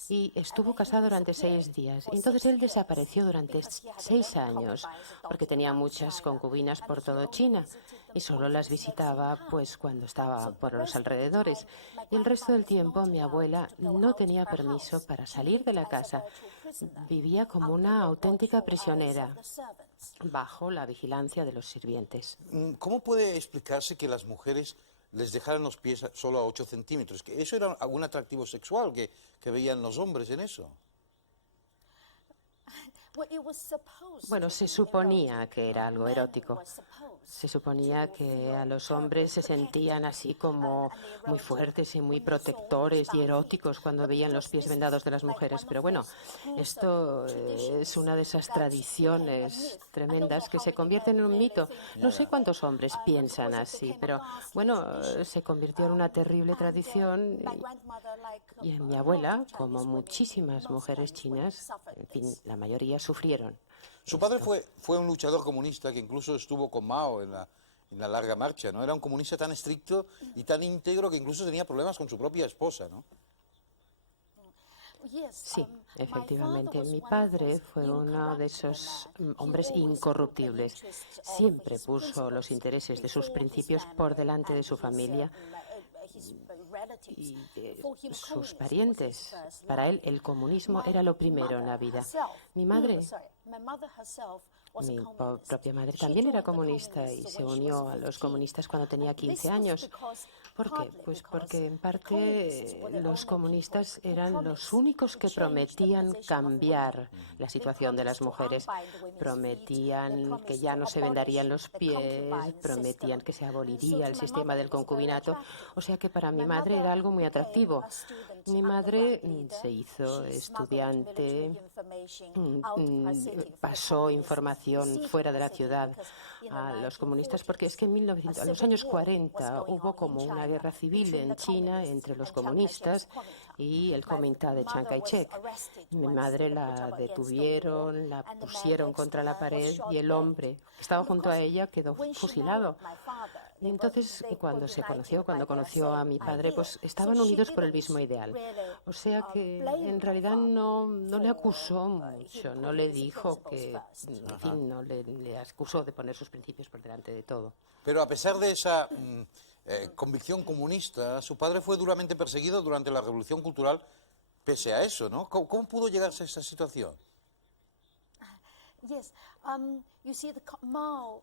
Y estuvo casado durante 6 días. Entonces él desapareció durante 6 años, porque tenía muchas concubinas por todo China y solo las visitaba pues cuando estaba por los alrededores. Y el resto del tiempo mi abuela no tenía permiso para salir de la casa. Vivía como una auténtica prisionera, bajo la vigilancia de los sirvientes. ¿Cómo puede explicarse que las mujeres les dejaran los pies solo a 8 centímetros? ¿Que eso era algún atractivo sexual que veían los hombres en eso? Bueno, se suponía que era algo erótico. Se suponía que a los hombres se sentían así como muy fuertes y muy protectores y eróticos cuando veían los pies vendados de las mujeres. Pero bueno, esto es una de esas tradiciones tremendas que se convierten en un mito. No sé cuántos hombres piensan así, pero bueno, se convirtió en una terrible tradición y en mi abuela, como muchísimas mujeres chinas, en fin, la mayoría sufrieron. Su padre fue un luchador comunista que incluso estuvo con Mao en la larga marcha, ¿no? Era un comunista tan estricto y tan íntegro que incluso tenía problemas con su propia esposa, ¿no? Sí, efectivamente. Mi padre fue uno de esos hombres incorruptibles. Siempre puso los intereses de sus principios por delante de su familia y de sus parientes. Para él, el comunismo era lo primero en la vida. Mi madre, mi propia madre, también era comunista y se unió a los comunistas cuando tenía 15 años. ¿Por qué? Pues porque en parte los comunistas eran los únicos que prometían cambiar la situación de las mujeres. Prometían que ya no se vendarían los pies, prometían que se aboliría el sistema del concubinato. O sea que para mi madre era algo muy atractivo. Mi madre se hizo estudiante, pasó información fuera de la ciudad a los comunistas, porque es que en los años 40 hubo como una guerra civil en China entre los comunistas y el Kuomintang de Chiang Kai-shek. Mi madre la detuvieron, la pusieron contra la pared y el hombre que estaba junto a ella quedó fusilado. Y entonces, cuando conoció a mi padre, pues estaban unidos por el mismo ideal. O sea que en realidad no le acusó mucho, no le dijo que, en fin, no le acusó de poner sus principios por delante de todo. Pero a pesar de esa convicción comunista, su padre fue duramente perseguido durante la Revolución Cultural pese a eso, ¿no? ¿Cómo pudo llegarse a esa situación? Mao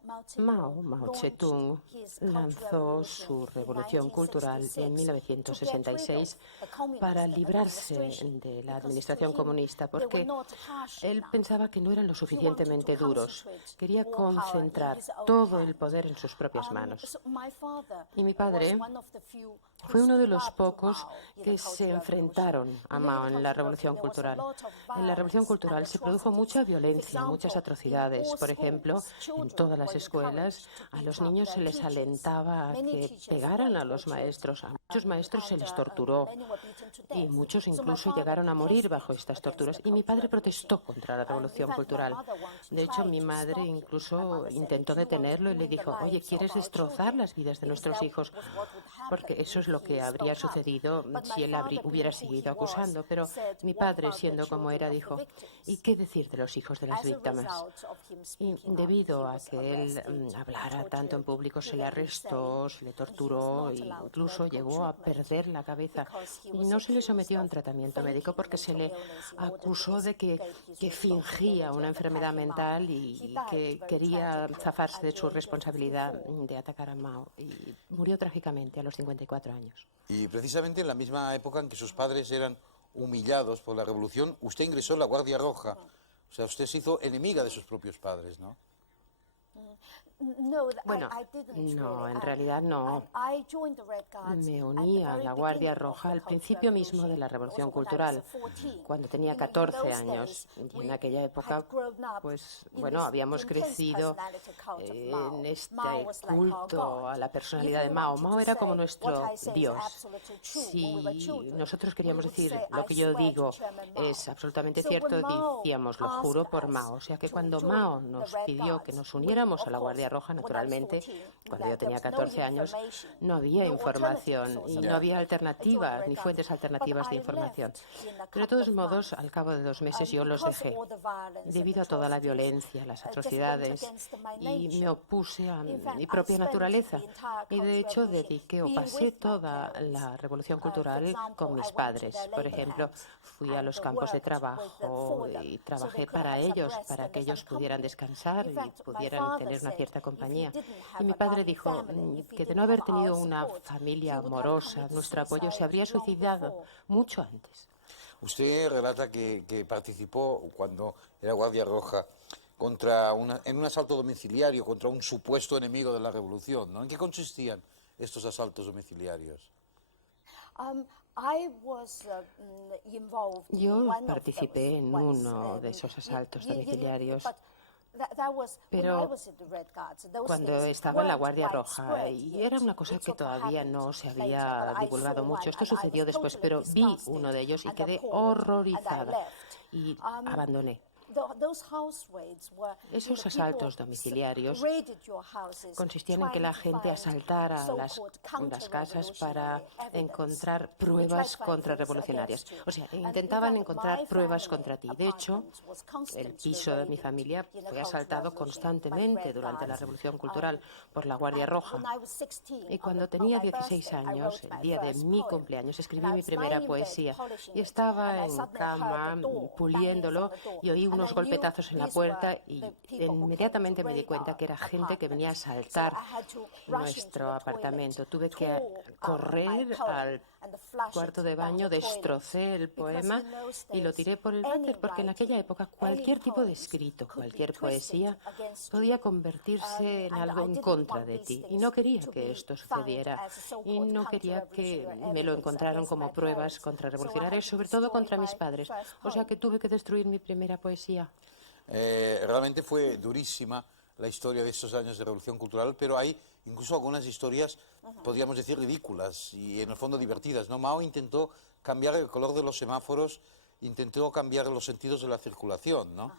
Zedong lanzó su revolución cultural en 1966 para librarse de la administración comunista, porque él pensaba que no eran lo suficientemente duros. Quería concentrar todo el poder en sus propias manos. Y mi padre fue uno de los pocos que se enfrentaron a Mao en la revolución cultural. En la revolución cultural se produjo mucha violencia, muchas atrocidades. Por ejemplo, en todas las escuelas a los niños se les alentaba a que pegaran a los maestros. A muchos maestros se les torturó y muchos incluso llegaron a morir bajo estas torturas. Y mi padre protestó contra la revolución cultural. De hecho, mi madre incluso intentó detenerlo y le dijo: oye, ¿quieres destrozar las vidas de nuestros hijos? Porque eso es lo que habría sucedido si él hubiera seguido acusando. Pero mi padre, siendo como era, dijo: ¿y qué decir de los hijos de las víctimas? Y debido a que él hablara tanto en público, se le arrestó, se le torturó e incluso llegó a perder la cabeza. Y no se le sometió a un tratamiento médico porque se le acusó de que fingía una enfermedad mental y que quería zafarse de su responsabilidad de atacar a Mao. Y murió trágicamente a los 54 años. Y precisamente en la misma época en que sus padres eran humillados por la revolución, usted ingresó en la Guardia Roja. O sea, usted se hizo enemiga de sus propios padres, ¿no? Bueno, no, en realidad no. Me uní a la Guardia Roja al principio mismo de la Revolución Cultural, cuando tenía 14 años. Y en aquella época, pues, bueno, habíamos crecido en este culto a la personalidad de Mao. Mao era como nuestro Dios. Si nosotros queríamos decir lo que yo digo es absolutamente cierto, decíamos, lo juro por Mao. O sea que cuando Mao nos pidió que nos uniéramos a la Guardia Roja, naturalmente, cuando yo tenía 14 años, no había información y no había alternativas, ni fuentes alternativas de información. Pero de todos modos, al cabo de 2 meses yo los dejé, debido a toda la violencia, las atrocidades, y me opuse a mi propia naturaleza. Y de hecho pasé toda la Revolución Cultural con mis padres. Por ejemplo, fui a los campos de trabajo y trabajé para ellos, para que ellos pudieran descansar y pudieran tener una cierta compañía. Y mi padre dijo que de no haber tenido una familia amorosa, nuestro apoyo se habría suicidado mucho antes. Usted relata que participó cuando era Guardia Roja en un asalto domiciliario contra un supuesto enemigo de la revolución, ¿no? ¿En qué consistían estos asaltos domiciliarios? Yo participé en uno de esos asaltos domiciliarios, pero cuando estaba en la Guardia Roja, y era una cosa que todavía no se había divulgado mucho. Esto sucedió después, pero vi uno de ellos y quedé horrorizada y abandoné. Esos asaltos domiciliarios consistían en que la gente asaltara las casas para encontrar pruebas contrarrevolucionarias. O sea, intentaban encontrar pruebas contra ti. De hecho, el piso de mi familia fue asaltado constantemente durante la Revolución Cultural por la Guardia Roja. Y cuando tenía 16 años, el día de mi cumpleaños, escribí mi primera poesía y estaba en cama puliéndolo y oí unos golpetazos en la puerta y inmediatamente me di cuenta que era gente que venía a asaltar nuestro apartamento. Tuve que correr al cuarto de baño, destrocé el poema y lo tiré por el váter, porque en aquella época cualquier tipo de escrito, cualquier poesía podía convertirse en algo en contra de ti. Y no quería que esto sucediera. Y no quería que me lo encontraran como pruebas contrarrevolucionarias, sobre todo contra mis padres. O sea que tuve que destruir mi primera poesía. Realmente fue durísima la historia de estos años de Revolución Cultural, pero hay incluso algunas historias, podríamos decir, ridículas y en el fondo divertidas, ¿no? Mao intentó cambiar el color de los semáforos, intentó cambiar los sentidos de la circulación, ¿no?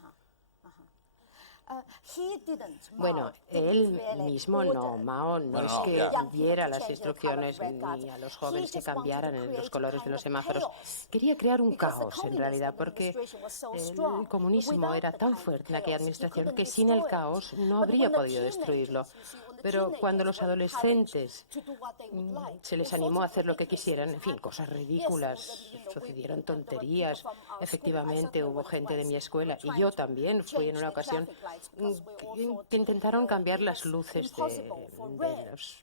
Bueno, él mismo no, Mao, no es que diera las instrucciones ni a los jóvenes que cambiaran los colores de los semáforos. Quería crear un caos, en realidad, porque el comunismo era tan fuerte en aquella administración que sin el caos no habría podido destruirlo. Pero cuando los adolescentes se les animó a hacer lo que quisieran, en fin, cosas ridículas, sucedieron tonterías. Efectivamente, hubo gente de mi escuela, y yo también fui en una ocasión, que intentaron cambiar las luces de los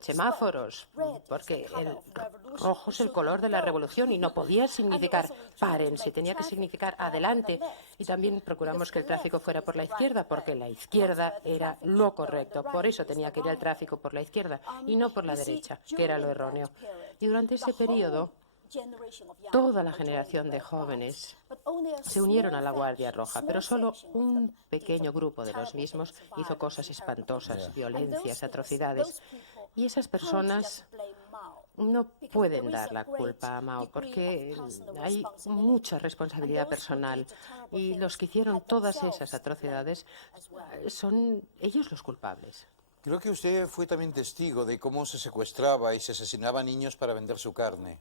semáforos, porque el rojo es el color de la revolución y no podía significar párense, tenía que significar adelante. Y también procuramos que el tráfico fuera por la izquierda, porque la izquierda era lo correcto. Por eso tenía que ir el tráfico por la izquierda y no por la derecha, que era lo erróneo. Y durante ese periodo, toda la generación de jóvenes se unieron a la Guardia Roja, pero solo un pequeño grupo de los mismos hizo cosas espantosas, violencias, atrocidades. Y esas personas no pueden dar la culpa a Mao, porque hay mucha responsabilidad personal, y los que hicieron todas esas atrocidades son ellos los culpables. Creo que usted fue también testigo de cómo se secuestraba y se asesinaba a niños para vender su carne.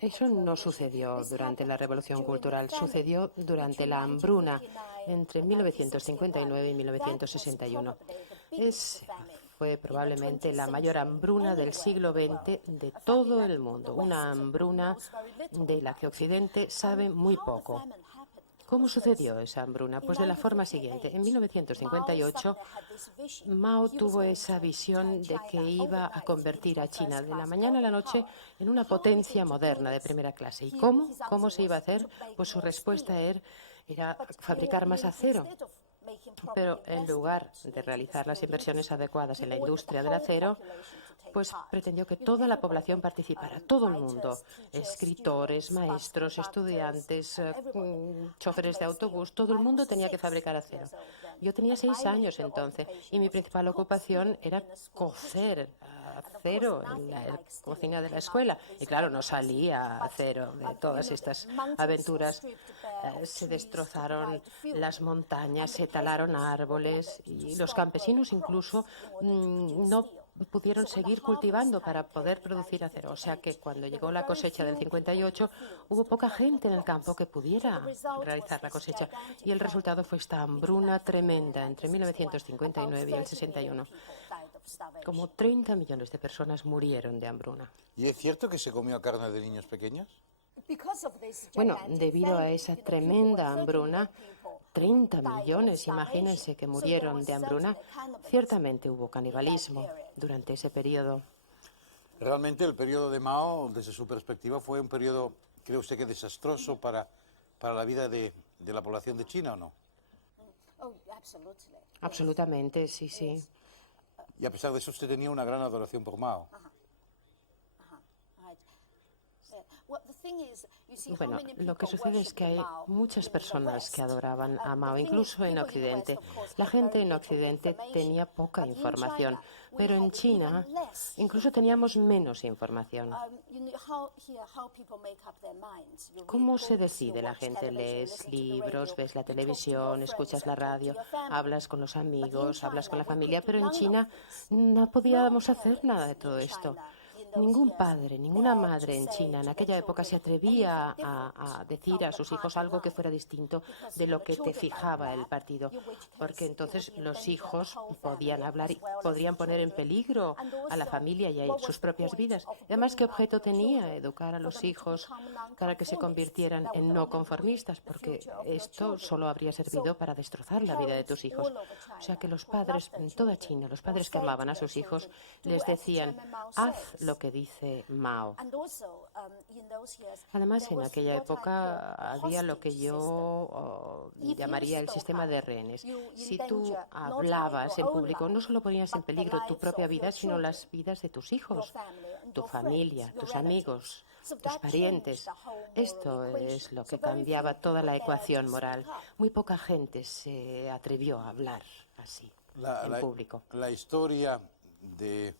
Eso no sucedió durante la Revolución Cultural, sucedió durante la hambruna entre 1959 y 1961. Fue probablemente la mayor hambruna del siglo XX de todo el mundo, una hambruna de la que Occidente sabe muy poco. ¿Cómo sucedió esa hambruna? Pues de la forma siguiente. En 1958, Mao tuvo esa visión de que iba a convertir a China de la mañana a la noche en una potencia moderna de primera clase. ¿Y cómo? ¿Cómo se iba a hacer? Pues su respuesta era fabricar más acero. Pero en lugar de realizar las inversiones adecuadas en la industria del acero, pues pretendió que toda la población participara, todo el mundo, escritores, maestros, estudiantes, choferes de autobús, todo el mundo tenía que fabricar acero. Yo tenía 6 años entonces y mi principal ocupación era cocer acero en la cocina de la escuela. Y claro, no salía acero de todas estas aventuras. Se destrozaron las montañas, se talaron árboles y los campesinos incluso no pudieron seguir cultivando para poder producir acero. O sea que cuando llegó la cosecha del 58 hubo poca gente en el campo que pudiera realizar la cosecha, y el resultado fue esta hambruna tremenda entre 1959 y el 61. Como 30 millones de personas murieron de hambruna. ¿Y es cierto que se comió carne de niños pequeños? Bueno, debido a esa tremenda hambruna, 30 millones, imagínense, que murieron de hambruna. Ciertamente hubo canibalismo durante ese periodo. Realmente el periodo de Mao, desde su perspectiva, fue un periodo, ¿cree usted que desastroso para la vida de la población de China o no? Absolutamente, sí, sí. Y a pesar de eso usted tenía una gran adoración por Mao. Bueno, lo que sucede es que hay muchas personas que adoraban a Mao, incluso en Occidente. La gente en Occidente tenía poca información, pero en China incluso teníamos menos información. ¿Cómo se decide la gente? Lees libros, ves la televisión, escuchas la radio, hablas con los amigos, hablas con la familia, pero en China no podíamos hacer nada de todo esto. Ningún padre, ninguna madre en China en aquella época se atrevía a decir a sus hijos algo que fuera distinto de lo que te fijaba el partido, porque entonces los hijos podían hablar y podrían poner en peligro a la familia y a sus propias vidas. Además, ¿qué objeto tenía educar a los hijos para que se convirtieran en no conformistas? Porque esto solo habría servido para destrozar la vida de tus hijos. O sea que los padres, en toda China, los padres que amaban a sus hijos, les decían, haz lo que dice Mao. Además, en aquella época había lo que yo llamaría el sistema de rehenes. Si tú hablabas en público, no solo ponías en peligro tu propia vida, sino las vidas de tus hijos, tu familia, tus amigos, tus parientes. Esto es lo que cambiaba toda la ecuación moral. Muy poca gente se atrevió a hablar así en público. La historia de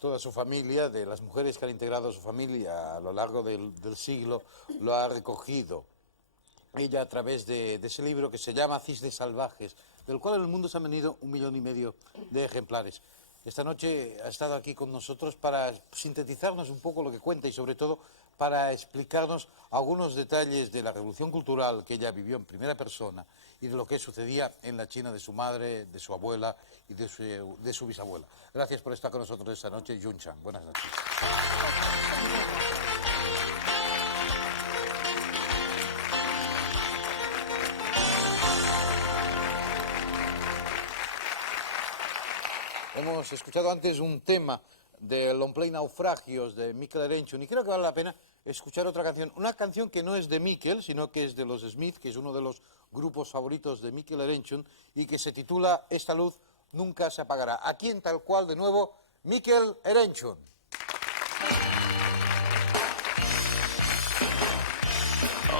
toda su familia, de las mujeres que han integrado su familia a lo largo del siglo, lo ha recogido ella a través de ese libro que se llama Cisnes salvajes, del cual en el mundo se han vendido 1,5 millones de ejemplares. Esta noche ha estado aquí con nosotros para sintetizarnos un poco lo que cuenta y sobre todo para explicarnos algunos detalles de la revolución cultural que ella vivió en primera persona y de lo que sucedía en la China de su madre, de su abuela y de su bisabuela. Gracias por estar con nosotros esta noche, Yun Chang. Buenas noches. Hemos escuchado antes un tema de Longplay Naufragios de Mikel Erenchun y creo que vale la pena escuchar otra canción. Una canción que no es de Mikel, sino que es de los Smith, que es uno de los grupos favoritos de Mikel Erenchun y que se titula Esta luz nunca se apagará. Aquí en tal cual, de nuevo, Mikel Erenchun.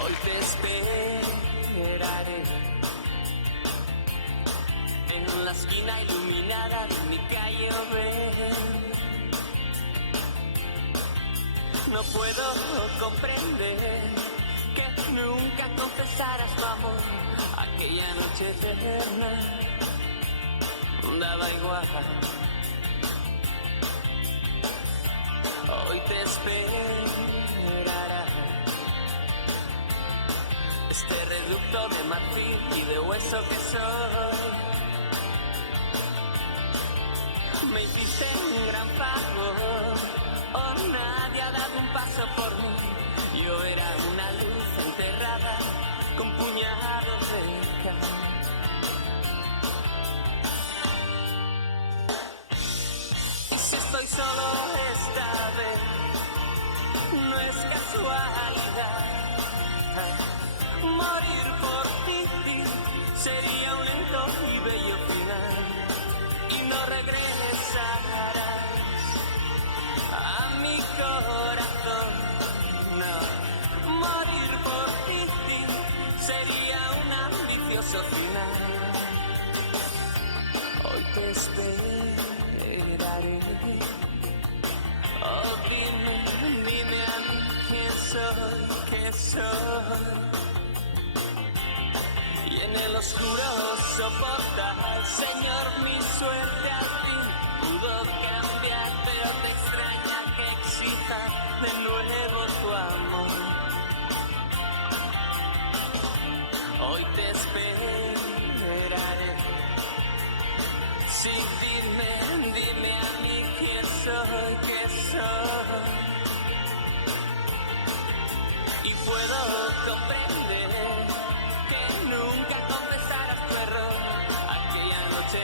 Hoy te esperaré en la esquina iluminada de mi calle Oven. No puedo comprender que nunca confesaras tu amor aquella noche eterna. Daba igual. Hoy te esperará este reducto de marfil y de hueso que soy. Me hiciste un gran favor, oh, nadie ha dado un paso por mí. Yo era una luz enterrada con puñados de cal. Y si estoy solo esta vez, no es casualidad. Morir por ti sería un lento y bello final. Y no regresarás a mi corazón, no. Morir por ti sería un ambicioso final. Hoy te esperaré. Oh, dime a mí qué soy. Y en el oscuro soportar, Señor, mi suerte al fin pudo cambiar, pero te extraña que exija de nuevo tu amor. Hoy te esperaré. Sí, dime a mí quién soy. Y puedo comprender que nunca confesaras tu error aquella noche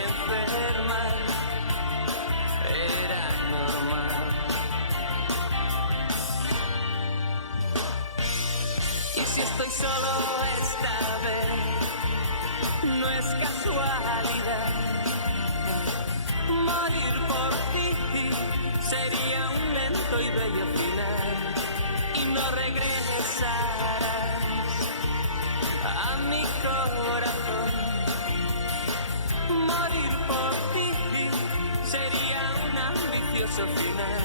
glorioso final.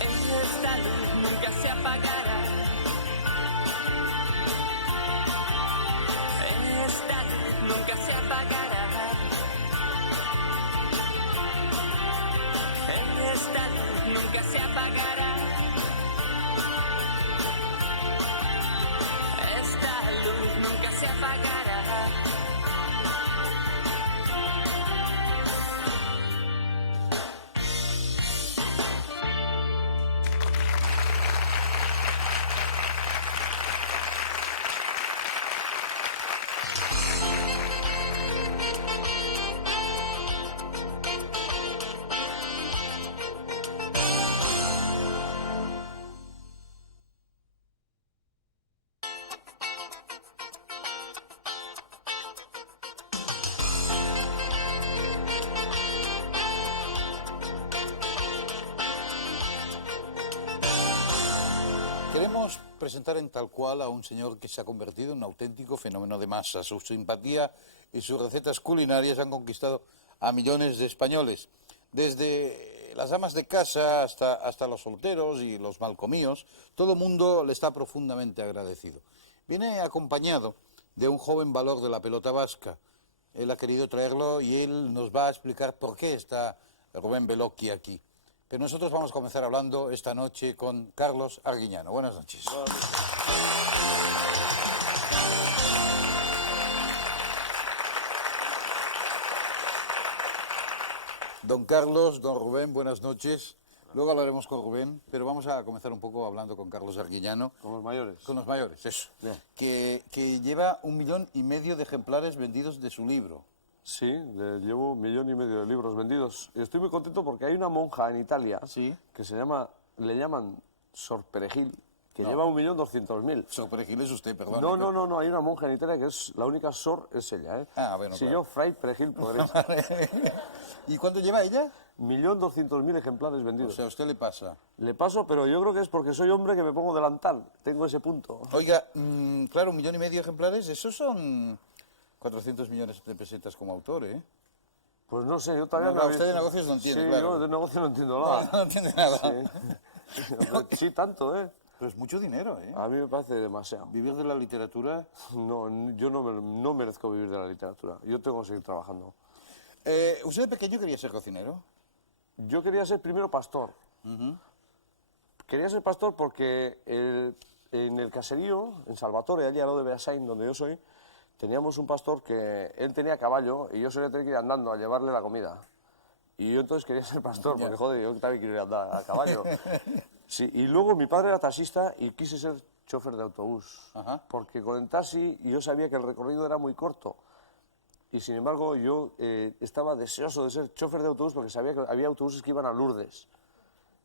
Esta luz nunca se apagará. Esta luz nunca se apagará. Esta luz nunca se apagará. Esta luz nunca se apagará. Queremos presentar en Tal Cual a un señor que se ha convertido en un auténtico fenómeno de masa. Su simpatía y sus recetas culinarias han conquistado a millones de españoles. Desde las amas de casa hasta los solteros y los malcomidos, todo el mundo le está profundamente agradecido. Viene acompañado de un joven valor de la pelota vasca. Él ha querido traerlo y él nos va a explicar por qué está Rubén Bellocchi aquí. Pero nosotros vamos a comenzar hablando esta noche con Carlos Arguiñano. Buenas noches. Don Carlos, don Rubén, buenas noches. Luego hablaremos con Rubén, pero vamos a comenzar un poco hablando con Carlos Arguiñano. Con los mayores. Con los mayores, eso. Bien. Que lleva 1,5 millones de ejemplares vendidos de su libro. Sí, llevo 1,5 millones de libros vendidos. Y estoy muy contento porque hay una monja en Italia Sí. que le llaman Sor Perejil, que lleva 1.200.000. Sor Perejil es usted, perdón. No, hay una monja en Italia que es la única Sor, es ella, ¿eh? Ah, bueno, Si claro. yo, Fray Perejil, podré. ¿Y cuánto lleva ella? 1.200.000 ejemplares O vendidos. sea, a usted le pasa. Le paso, pero yo creo que es porque soy hombre que me pongo delantal. Tengo ese punto. Oiga, claro, 1,5 millones de ejemplares, esos son 400 millones de pesetas como autor, ¿eh? Pues no sé, yo todavía No, usted de negocios no entiende, sí, claro. yo de negocios no entiendo No, nada. no entiende nada. Sí. Sí, tanto, ¿eh? Pero es mucho dinero, ¿eh? A mí me parece demasiado. Vivir de la literatura. No, yo no merezco vivir de la literatura. Yo tengo que seguir trabajando. ¿Usted de pequeño quería ser cocinero? Yo quería ser primero pastor. Quería ser pastor porque en el caserío, en Salvatore, allí al lado de Beasain, donde yo soy, teníamos un pastor que él tenía caballo y yo solía tener que ir andando a llevarle la comida. Y yo entonces quería ser pastor, porque joder, yo también quiero ir a andar a caballo. Sí, y luego mi padre era taxista y quise ser chofer de autobús. Ajá. Porque con el taxi yo sabía que el recorrido era muy corto. Y sin embargo yo estaba deseoso de ser chofer de autobús porque sabía que había autobuses que iban a Lourdes.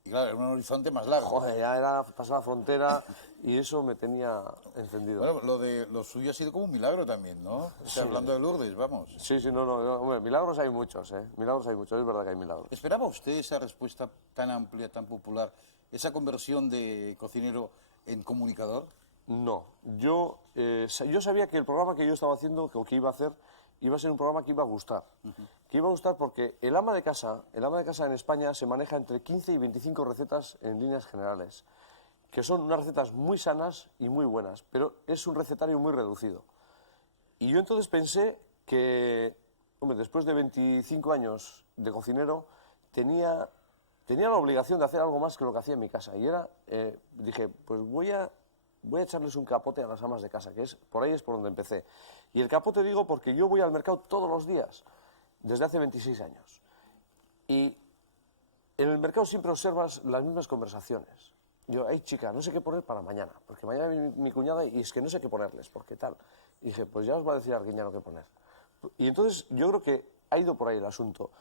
Y claro, era un horizonte más largo. Joder, ya era pasar la frontera y eso me tenía encendido. Bueno, lo suyo ha sido como un milagro también, ¿no? O sea, hablando de Lourdes, vamos. Sí, no, hombre, milagros hay muchos, ¿eh? Milagros hay muchos, es verdad que hay milagros. ¿Esperaba usted esa respuesta tan amplia, tan popular, esa conversión de cocinero en comunicador? No, yo sabía que el programa que yo estaba haciendo, o que iba a hacer, iba a ser un programa que iba a gustar. Que iba a gustar porque el ama de casa en España se maneja entre 15 y 25 recetas en líneas generales, que son unas recetas muy sanas y muy buenas, pero es un recetario muy reducido. Y yo entonces pensé que, hombre, después de 25 años de cocinero, tenía la obligación de hacer algo más que lo que hacía en mi casa. Y dije, pues voy a echarles un capote a las amas de casa, que por ahí es por donde empecé. Y el capote digo porque yo voy al mercado todos los días, desde hace 26 años. Y en el mercado siempre observas las mismas conversaciones. Yo, hey chica, no sé qué poner para mañana, porque mañana viene mi cuñada y es que no sé qué ponerles, porque tal. Y dije, pues ya os va a decir Arguiñano qué poner. Y entonces yo creo que ha ido por ahí el asunto.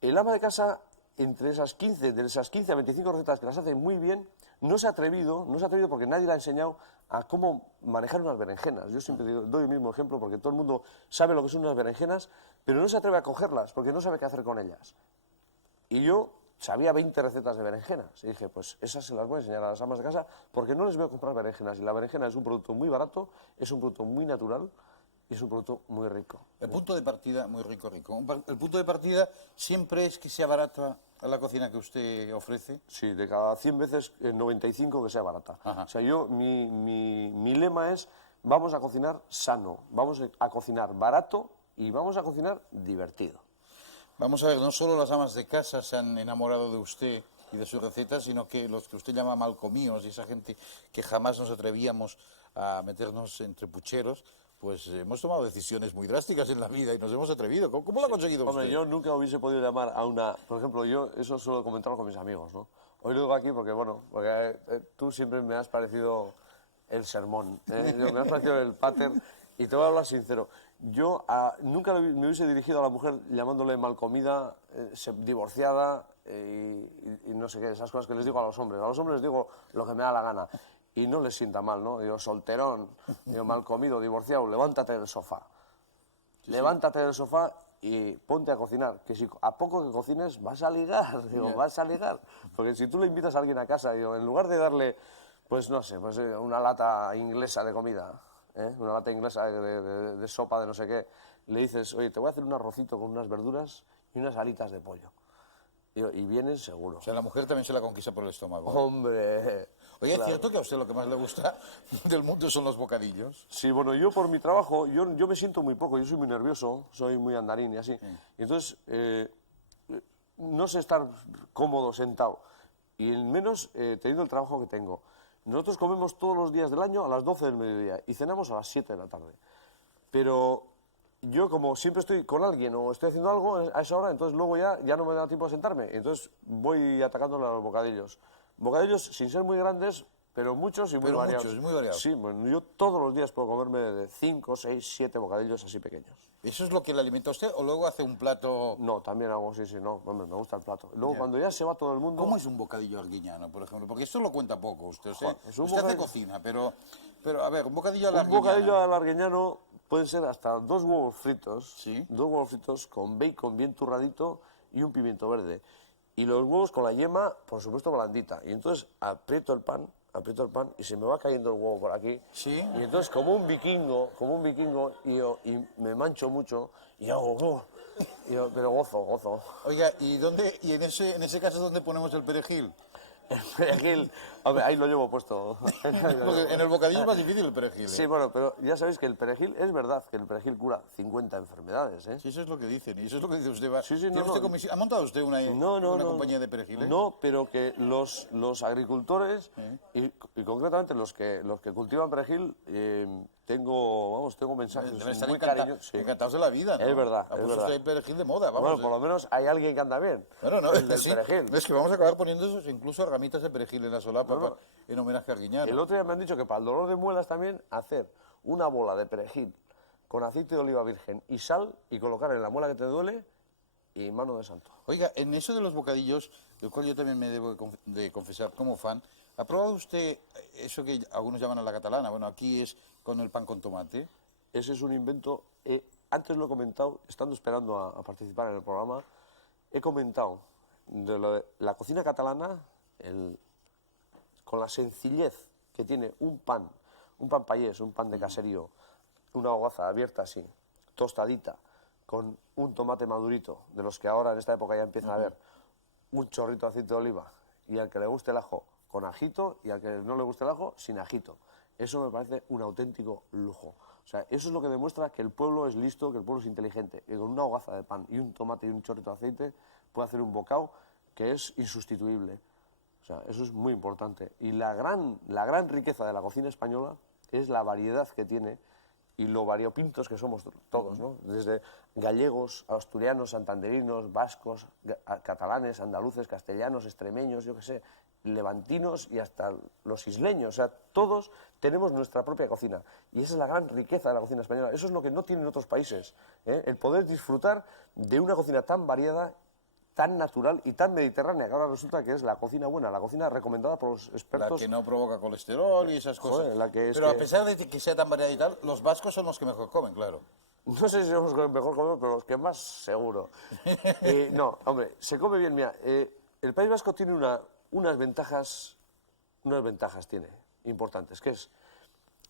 El ama de casa, de esas 15 a 25 recetas que las hace muy bien, no se ha atrevido porque nadie le ha enseñado a cómo manejar unas berenjenas. Yo siempre doy el mismo ejemplo porque todo el mundo sabe lo que son unas berenjenas, pero no se atreve a cogerlas porque no sabe qué hacer con ellas. Y yo sabía 20 recetas de berenjenas y dije, pues esas se las voy a enseñar a las amas de casa porque no les voy a comprar berenjenas. Y la berenjena es un producto muy barato, es un producto muy natural y es un producto muy rico. El punto de partida, muy rico. El punto de partida siempre es que sea barata la cocina que usted ofrece. Sí, de cada 100 veces, 95 que sea barata. Ajá. O sea, mi lema es, vamos a cocinar sano, vamos a cocinar barato y vamos a cocinar divertido. Vamos a ver, no solo las amas de casa se han enamorado de usted y de sus recetas, sino que los que usted llama malcomíos y esa gente que jamás nos atrevíamos a meternos entre pucheros, pues hemos tomado decisiones muy drásticas en la vida y nos hemos atrevido. ¿Cómo lo ha conseguido usted? Hombre, yo nunca hubiese podido llamar a una... Por ejemplo, yo eso suelo comentarlo con mis amigos, ¿no? Hoy lo digo aquí porque, bueno, porque tú siempre me has parecido el sermón, me has parecido el pater, y te voy a hablar sincero. Yo nunca me hubiese dirigido a la mujer llamándole malcomida, divorciada y no sé qué, esas cosas que les digo a los hombres. A los hombres les digo lo que me da la gana y no les sienta mal, ¿no? Digo, solterón, digo, mal comido, divorciado, levántate del sofá. Levántate del sofá y ponte a cocinar, que si a poco que cocines vas a ligar, digo, vas a ligar. Porque si tú le invitas a alguien a casa, digo, en lugar de darle, pues no sé, pues una lata inglesa de comida, una lata inglesa de sopa de no sé qué, le dices, oye, te voy a hacer un arrocito con unas verduras y unas alitas de pollo. Y vienes seguro. O sea, la mujer también se la conquista por el estómago. Hombre. Oye, claro. ¿es cierto que a usted lo que más le gusta del mundo son los bocadillos? Sí, bueno, yo por mi trabajo, yo me siento muy poco, yo soy muy nervioso, soy muy andarín y así. Y entonces, no sé estar cómodo sentado, y menos teniendo el trabajo que tengo. Nosotros comemos todos los días del año a las 12 del mediodía y cenamos a las 7 de la tarde. Pero yo, como siempre estoy con alguien o estoy haciendo algo a esa hora, entonces luego ya no me da tiempo a sentarme. Entonces voy atacándole a los bocadillos. Bocadillos sin ser muy grandes, pero muchos y muy variados. Muchos, muy variados. Sí, bueno, yo todos los días puedo comerme de 5, 6, 7 bocadillos así pequeños. ¿Eso es lo que le alimenta a usted o luego hace un plato...? No, también hago, sí, no, hombre, me gusta el plato. Luego cuando ya se va todo el mundo... ¿Cómo es un bocadillo arguiñano, por ejemplo? Porque esto lo cuenta poco usted. Joder, es un Usted hace bocadillo- cocina, pero a ver, un bocadillo a la Un bocadillo al arguiñano pueden ser hasta 2 huevos fritos, Sí. 2 huevos fritos con bacon bien turradito y un pimiento verde. Y los huevos con la yema, por supuesto, blandita. Y entonces aprieto el pan y se me va cayendo el huevo por aquí. Sí. Y entonces como un vikingo, y me mancho mucho y hago... pero gozo. Oiga, ¿y en ese caso dónde ponemos el perejil? El perejil, hombre, ahí lo llevo puesto. Porque en el bocadillo es más difícil el perejil. Sí, bueno, pero ya sabéis que el perejil, es verdad que el perejil cura 50 enfermedades, ¿eh? Sí, eso es lo que dicen, y eso es lo que dice usted. Sí, ¿Tiene no, usted no. comisión? ¿Ha montado usted una compañía de perejiles? No, pero que los agricultores y concretamente los que cultivan perejil, tengo mensajes Deben estar muy cariñosos. Sí. encantados de la vida, ¿no? Es verdad, Ah, es pues verdad. usted hay perejil de moda, vamos. Bueno, por lo menos hay alguien que anda bien. Bueno, no, el del sí, perejil. es que vamos a acabar poniendo esos, incluso ramitas de perejil en la solapa en homenaje a Arguiñano. El otro día me han dicho que para el dolor de muelas también hacer una bola de perejil con aceite de oliva virgen y sal y colocar en la muela que te duele y mano de santo. Oiga, en eso de los bocadillos, del cual yo también me debo de confesar como fan, ¿ha probado usted eso que algunos llaman a la catalana? Bueno, aquí es con el pan con tomate. Ese es un invento, antes lo he comentado, estando esperando a participar en el programa, he comentado de la cocina catalana, con la sencillez que tiene un pan payés, un pan de caserío, una hogaza abierta así, tostadita, con un tomate madurito, de los que ahora en esta época ya empiezan a haber, un chorrito de aceite de oliva, y al que le guste el ajo, con ajito, y al que no le guste el ajo, sin ajito. Eso me parece un auténtico lujo. O sea, eso es lo que demuestra que el pueblo es listo, que el pueblo es inteligente, que con una hogaza de pan y un tomate y un chorrito de aceite puede hacer un bocado que es insustituible. O sea, eso es muy importante. Y la gran riqueza de la cocina española es la variedad que tiene y lo variopintos que somos todos, ¿no? Desde gallegos, asturianos, santanderinos, vascos, catalanes, andaluces, castellanos, extremeños, yo qué sé, levantinos y hasta los isleños. O sea, todos tenemos nuestra propia cocina. Y esa es la gran riqueza de la cocina española. Eso es lo que no tienen otros países, ¿eh? El poder disfrutar de una cocina tan variada, tan natural y tan mediterránea, que ahora resulta que es la cocina buena, la cocina recomendada por los expertos. La que no provoca colesterol y esas cosas. Joder, la que es Pero a que- pesar de que sea tan variada y tal, los vascos son los que mejor comen, claro. No sé si somos los mejor comedores, pero los que más seguro. No, hombre, se come bien. Mira, el País Vasco tiene unas ventajas tiene, importantes, que es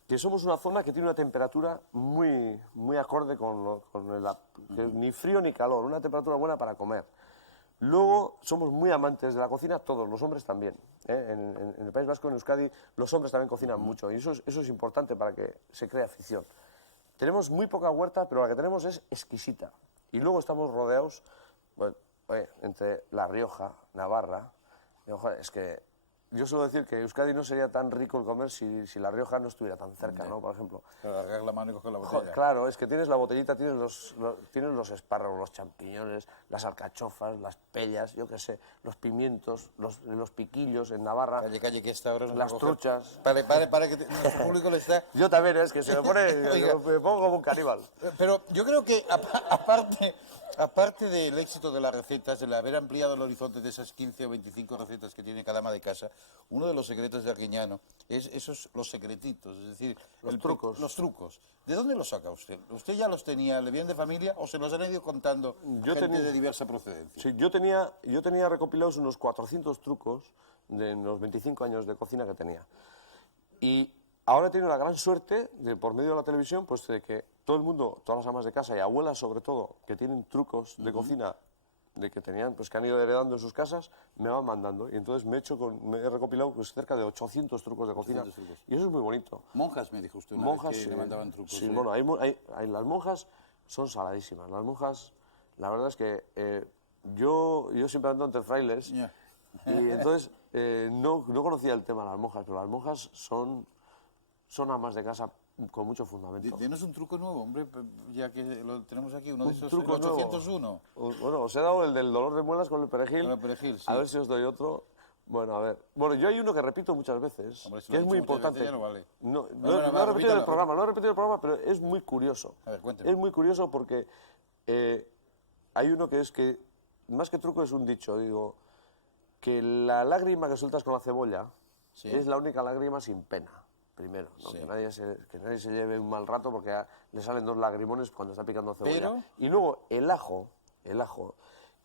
que somos una zona que tiene una temperatura muy, muy acorde que ni frío ni calor, una temperatura buena para comer. Luego, somos muy amantes de la cocina, todos, los hombres también. En el País Vasco, en Euskadi, los hombres también cocinan mucho y eso es importante para que se cree afición. Tenemos muy poca huerta, pero la que tenemos es exquisita. Y luego estamos rodeados, bueno, entre La Rioja, Navarra. Es que yo suelo decir que Euskadi no sería tan rico el comer si La Rioja no estuviera tan cerca, ¿no? Por ejemplo. Agarrar la mano y coger la botella. Claro, es que tienes la botellita, tienes los espárragos, los champiñones, las alcachofas, las pellas, yo qué sé, los pimientos, los piquillos en Navarra. Calle, que esta hora nos las va a coger. truchas. Para que nuestro público le está... Yo también, es que se me pone, me pongo como un caníbal. Pero yo creo que, aparte del éxito de las recetas, de haber ampliado el horizonte de esas 15 o 25 recetas que tiene cada ama de casa, uno de los secretos de Arguiñano es los secretitos, es decir, Los trucos. Los trucos. ¿De dónde los saca usted? ¿Usted ya los tenía, le vienen de familia o se los han ido contando gente de diversa procedencia? Sí, yo tenía recopilados unos 400 trucos de los 25 años de cocina que tenía. Y ahora he tenido la gran suerte, por medio de la televisión, pues de que todo el mundo, todas las amas de casa y abuelas sobre todo, que tienen trucos de cocina de que tenían, pues que han ido heredando en sus casas, me van mandando. Y entonces me he recopilado pues, cerca de 800 trucos de cocina. Y eso es muy bonito. Monjas, me dijo usted, Monjas, que le mandaban trucos. Sí, bueno, las monjas son saladísimas. Las monjas, la verdad es que yo siempre ando entre frailes. Yeah. Y entonces no conocía el tema de las monjas, pero las monjas son amas de casa con mucho fundamento. Denos un truco nuevo, hombre, ya que lo tenemos aquí, uno de esos, truco el 801. Bueno, os he dado el del dolor de muelas con el perejil. Con el perejil, sí. A ver si os doy otro. Bueno, a ver. Bueno, yo hay uno que repito muchas veces, Hombre, si que lo es has muy dicho muchas importante. veces ya no vale. Lo he repetido en el programa, pero es muy curioso. A ver, cuénteme. Es muy curioso porque hay uno que es que, más que truco, es un dicho, digo, que la lágrima que sueltas con la cebolla Sí. es la única lágrima sin pena. Primero, ¿no? Sí. Que nadie se lleve un mal rato porque le salen dos lagrimones cuando está picando cebolla. Pero- Y luego el ajo,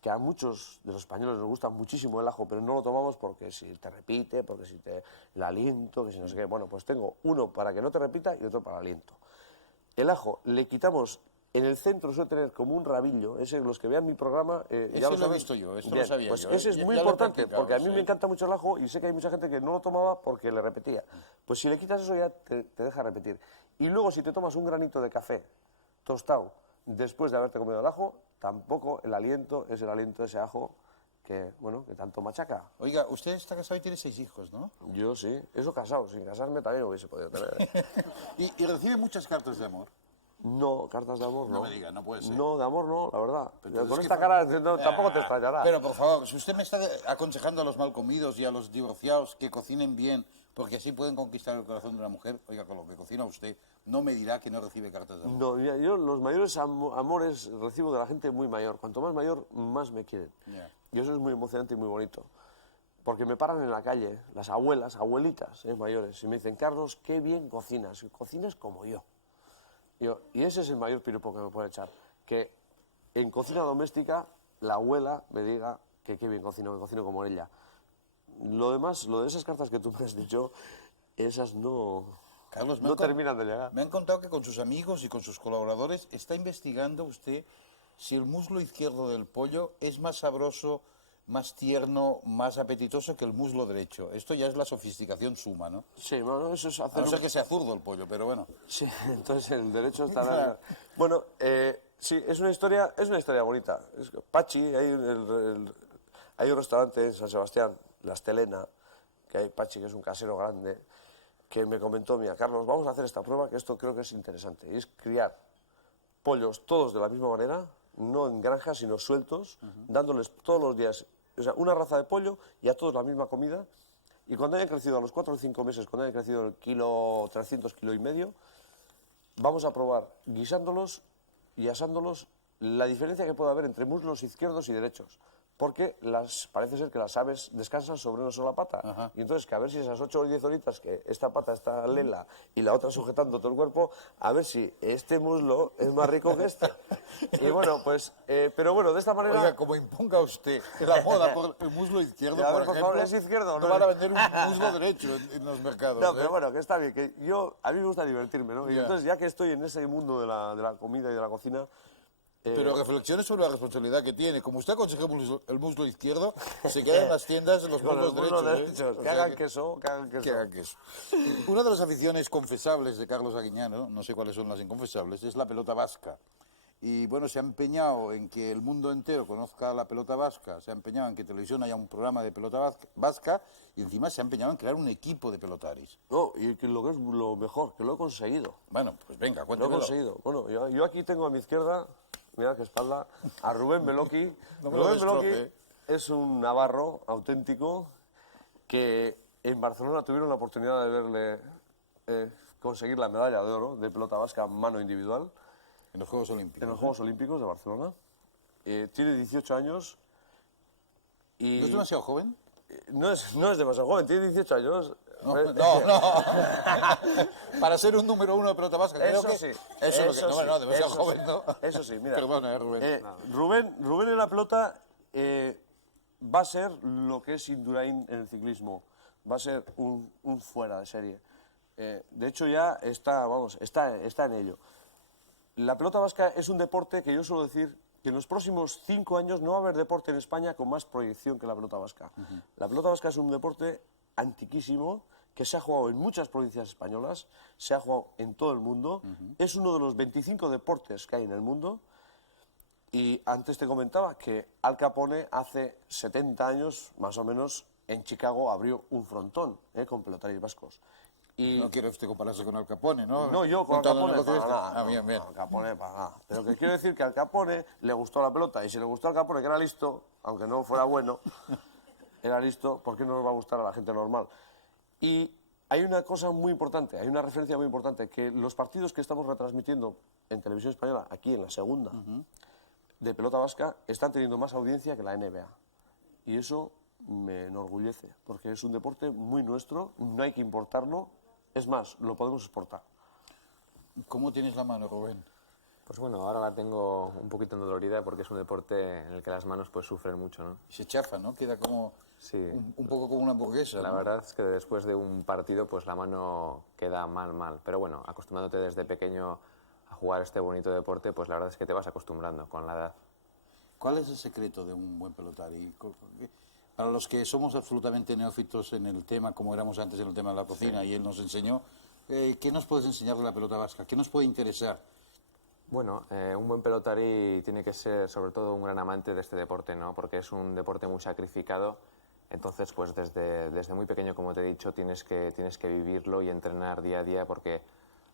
que a muchos de los españoles nos gusta muchísimo el ajo, pero no lo tomamos porque si te repite, porque si te el aliento, que si no sé qué. Bueno, pues tengo uno para que no te repita y otro para el aliento. El ajo le quitamos. En el centro suele tener como un rabillo, los que vean mi programa ya Ese lo lo he saben. visto yo, esto Bien, lo sabía pues yo. ese es Ya muy lo he importante, practicado, porque a mí sí. me encanta mucho el ajo y sé que hay mucha gente que no lo tomaba porque le repetía. Pues si le quitas eso ya te deja repetir. Y luego si te tomas un granito de café tostado después de haberte comido el ajo, tampoco el aliento es el aliento de ese ajo que tanto machaca. Oiga, usted está casado y tiene 6 hijos, ¿no? Yo sí, eso casado, sin casarme también lo hubiese podido tener. y recibe muchas cartas de amor. No, cartas de amor no. No me diga, no puede ser. No, de amor no, la verdad. Pero Con es esta que- cara tampoco te extrañará. Pero por favor, si usted me está aconsejando a los mal comidos y a los divorciados que cocinen bien, porque así pueden conquistar el corazón de una mujer, oiga, con lo que cocina usted, no me dirá que no recibe cartas de amor. No, mira, yo los mayores amores recibo de la gente muy mayor. Cuanto más mayor, más me quieren. Ya. Y eso es muy emocionante y muy bonito. Porque me paran en la calle, las abuelitas mayores, y me dicen, Carlos, qué bien cocinas, cocinas como yo. Y ese es el mayor piropo que me puede echar. Que en cocina doméstica la abuela me diga que qué bien cocino, que cocino como ella. Lo demás, lo de esas cartas que tú me has dicho, esas no, Carlos, no terminan de llegar. Me han contado que con sus amigos y con sus colaboradores está investigando usted si el muslo izquierdo del pollo es más sabroso, más tierno, más apetitoso que el muslo derecho. Esto ya es la sofisticación suma, ¿no? Sí, bueno, eso es A hacer no ser que sea zurdo el pollo, pero bueno. Sí, entonces el derecho está... Claro. Bueno, sí, es una historia bonita. Pachi, hay un restaurante en San Sebastián, La Estelena, que hay Pachi, que es un casero grande, que me comentó, mira, Carlos, vamos a hacer esta prueba, que esto creo que es interesante, y es criar pollos todos de la misma manera, no en granjas, sino sueltos, dándoles todos los días, o sea, una raza de pollo y a todos la misma comida, y cuando hayan crecido, a los 4 o 5 meses, cuando hayan crecido el kilo, 300 kilos y medio, vamos a probar guisándolos y asándolos la diferencia que puede haber entre muslos izquierdos y derechos. Porque parece ser que las aves descansan sobre una sola pata. Ajá. Y entonces, que a ver si esas 8 o 10 horitas que esta pata está lela y la otra sujetando todo el cuerpo, a ver si este muslo es más rico que este. Y bueno, pues, pero bueno, de esta manera... Oiga, como imponga usted la moda por el muslo izquierdo, A ver, por por favor, ejemplo, ¿es izquierdo o no no? van a vender un muslo derecho en los mercados. No, ¿eh? pero bueno, que está bien, que a mí me gusta divertirme, ¿no? Y Ya. entonces, ya que estoy en ese mundo de la comida y de la cocina... Pero reflexione sobre la responsabilidad que tiene. Como usted aconseja el muslo izquierdo, se queda en las tiendas los con los muslos muslos derechos. ¿eh? derechos, O que sea hagan queso, que hagan queso. que hagan queso. Una de las aficiones confesables de Carlos Aguiñano, no sé cuáles son las inconfesables, es la pelota vasca. Y bueno, se ha empeñado en que el mundo entero conozca la pelota vasca, se ha empeñado en que en televisión haya un programa de pelota vasca y encima se ha empeñado en crear un equipo de pelotaris. No, y que lo que es lo mejor, que lo he conseguido. Bueno, pues venga, Lo he cuéntamelo. conseguido. Bueno, yo aquí tengo a mi izquierda, mira qué espalda, a Rubén Meloqui. No me lo Rubén Meloqui destroce. es un navarro auténtico que en Barcelona tuvieron la oportunidad de verle conseguir la medalla de oro de pelota vasca mano individual En los Juegos Olímpicos. en los Juegos Olímpicos de Barcelona. Tiene 18 años y... ¿No es demasiado joven? No es demasiado joven, tiene 18 años. No, no. Para ser un número uno de pelota vasca, creo Eso que... sí. Eso es lo que... No, demasiado eso joven, sí. ¿no? Eso sí, mira. Perdona, Rubén. Rubén en la pelota va a ser lo que es Indurain en el ciclismo. Va a ser un fuera de serie. De hecho, ya está en ello. La pelota vasca es un deporte que yo suelo decir que en los próximos 5 años no va a haber deporte en España con más proyección que la pelota vasca. La pelota vasca es un deporte antiquísimo que se ha jugado en muchas provincias españolas, se ha jugado en todo el mundo, es uno de los 25 deportes que hay en el mundo y antes te comentaba que Al Capone hace 70 años, más o menos, en Chicago abrió un frontón con pelotaris vascos. Y No quiere usted compararse con Al Capone, ¿no? no, yo con Al Contando Capone negocios para que- nada. Ah, bien, bien. No, Al Capone para nada. Pero que quiero decir que al Capone le gustó la pelota y si le gustó al Capone, que era listo, aunque no fuera bueno, era listo, ¿por qué no nos va a gustar a la gente normal? Y hay una cosa muy importante, hay una referencia muy importante, que los partidos que estamos retransmitiendo en televisión española, aquí en la segunda, de pelota vasca, están teniendo más audiencia que la NBA. Y eso me enorgullece, porque es un deporte muy nuestro, no hay que importarlo, es más, lo podemos exportar. ¿Cómo tienes la mano, Rubén? Pues bueno, ahora la tengo un poquito dolorida porque es un deporte en el que las manos pues sufren mucho, ¿no? Se chafa, ¿no? Queda como Sí. un poco como una hamburguesa, La ¿no? verdad es que después de un partido pues la mano queda mal. Pero bueno, acostumbrándote desde pequeño a jugar este bonito deporte, pues la verdad es que te vas acostumbrando con la edad. ¿Cuál es el secreto de un buen pelotari? Para los que somos absolutamente neófitos en el tema, como éramos antes en el tema de la cocina, y él nos enseñó, ¿qué nos puedes enseñar de la pelota vasca? ¿Qué nos puede interesar? Bueno, un buen pelotari tiene que ser sobre todo un gran amante de este deporte, ¿no? Porque es un deporte muy sacrificado. Entonces, pues desde muy pequeño, como te he dicho, tienes que vivirlo y entrenar día a día porque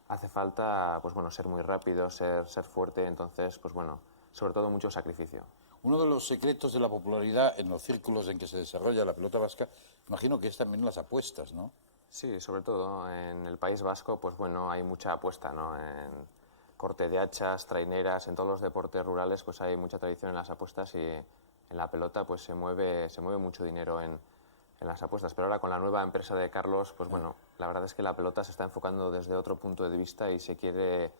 hace falta, pues bueno, ser muy rápido, ser fuerte. Entonces, pues bueno, sobre todo mucho sacrificio. Uno de los secretos de la popularidad en los círculos en que se desarrolla la pelota vasca, imagino que es también las apuestas, ¿no? Sí, sobre todo en el País Vasco, pues bueno, hay mucha apuesta, ¿no? En corte de hachas, traineras, en todos los deportes rurales, pues hay mucha tradición en las apuestas y en la pelota, pues se mueve mucho dinero en las apuestas. Pero ahora con la nueva empresa de Carlos, pues bueno, la verdad es que la pelota se está enfocando desde otro punto de vista y se quiere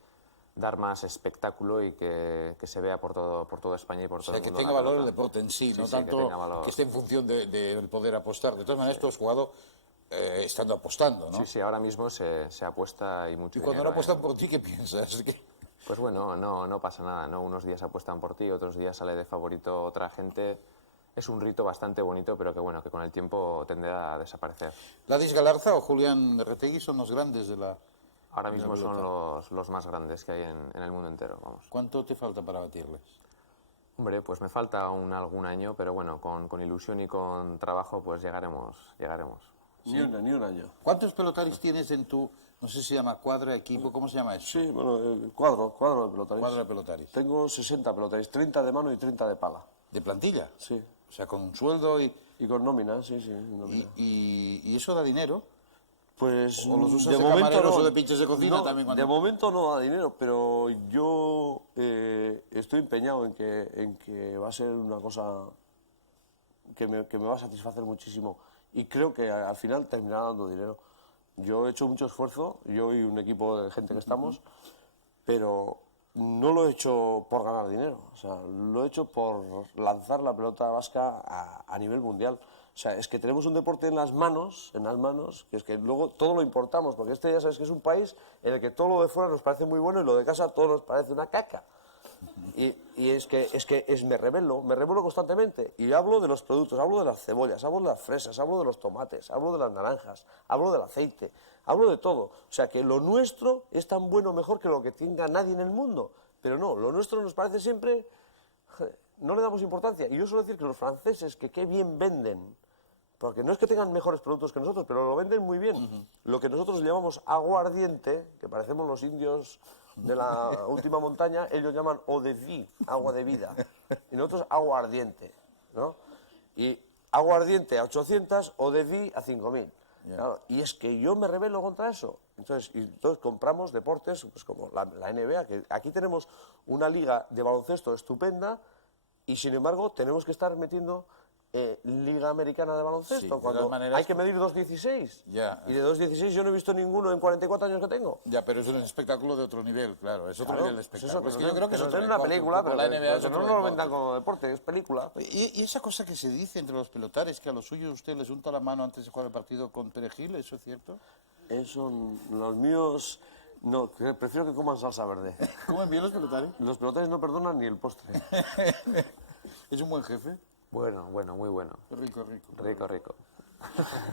dar más espectáculo y que se vea por toda España y por O todo sea, el que mundo. tenga la valor el pelota. deporte en sí, no Sí, tanto que tenga valor. que esté en función del poder apostar. De todas maneras, tú has jugado estando apostando, ¿no? Sí, sí, ahora mismo se apuesta y mucho Y cuando dinero, no apuestan por ti, ¿qué piensas? Pues bueno, no pasa nada, ¿no? Unos días apuestan por ti, otros días sale de favorito otra gente. Es un rito bastante bonito, pero que bueno, que con el tiempo tendrá a desaparecer. ¿Ladis Galarza o Julián Retegui son los grandes de la... Ahora mismo son pelota. los más grandes que hay en el mundo entero, vamos. ¿Cuánto te falta para batirles? Hombre, pues me falta algún año, pero bueno, con ilusión y con trabajo, pues llegaremos. Ni un año. ¿Cuántos pelotaris tienes en tu, no sé si se llama cuadra, equipo, cómo se llama eso? Sí, bueno, el cuadro de pelotaris. Cuadro de pelotaris. Tengo 60 pelotaris, 30 de mano y 30 de pala. ¿De plantilla? Sí. O sea, con un sueldo y con nómina, sí, nómina. y eso da dinero. Pues ¿O los usas de camareros o de pinches de cocina también cuando- De momento no da dinero, pero yo estoy empeñado en que va a ser una cosa que me va a satisfacer muchísimo y creo que al final terminará dando dinero. Yo he hecho mucho esfuerzo, yo y un equipo de gente que estamos, pero no lo he hecho por ganar dinero, o sea, lo he hecho por lanzar la pelota vasca a nivel mundial. O sea, es que tenemos un deporte en las manos, que es que luego todo lo importamos, porque este ya sabes que es un país en el que todo lo de fuera nos parece muy bueno y lo de casa todo nos parece una caca. Y me revelo constantemente. Y hablo de los productos, hablo de las cebollas, hablo de las fresas, hablo de los tomates, hablo de las naranjas, hablo del aceite, hablo de todo. O sea, que lo nuestro es tan bueno o mejor que lo que tenga nadie en el mundo. Pero no, lo nuestro nos parece siempre... No le damos importancia. Y yo suelo decir que los franceses, que qué bien venden, porque no es que tengan mejores productos que nosotros, pero lo venden muy bien. Lo que nosotros llamamos aguardiente, que parecemos los indios de la última montaña, ellos llaman eau de vie, agua de vida. Y nosotros aguardiente, ¿no? Y aguardiente a 800, eau de vie a 5000. Claro, y es que yo me rebelo contra eso. Entonces compramos deportes pues como la NBA, que aquí tenemos una liga de baloncesto estupenda y sin embargo tenemos que estar metiendo Liga Americana de Baloncesto, Sí, de cuando todas maneras, hay que medir 2.16. Ya. Y de 2.16 yo no he visto ninguno en 44 años que tengo. Ya, pero es un espectáculo de otro nivel, claro, es otro nivel de Pues espectáculo. eso, Es que yo creo que es nos otro den una deporte, película, como pero, la NBA es que otro no nos lo deporte. vendan como deporte, es película. Y esa cosa que se dice entre los pelotaris, que a los suyos usted les unta la mano antes de jugar el partido con perejil, ¿eso es cierto? Eso, los míos, no, prefiero que coman salsa verde. ¿Cómo envían los pelotaris? Los pelotaris no perdonan ni el postre. ¿Es un buen jefe? Bueno, muy bueno. Rico. Rico.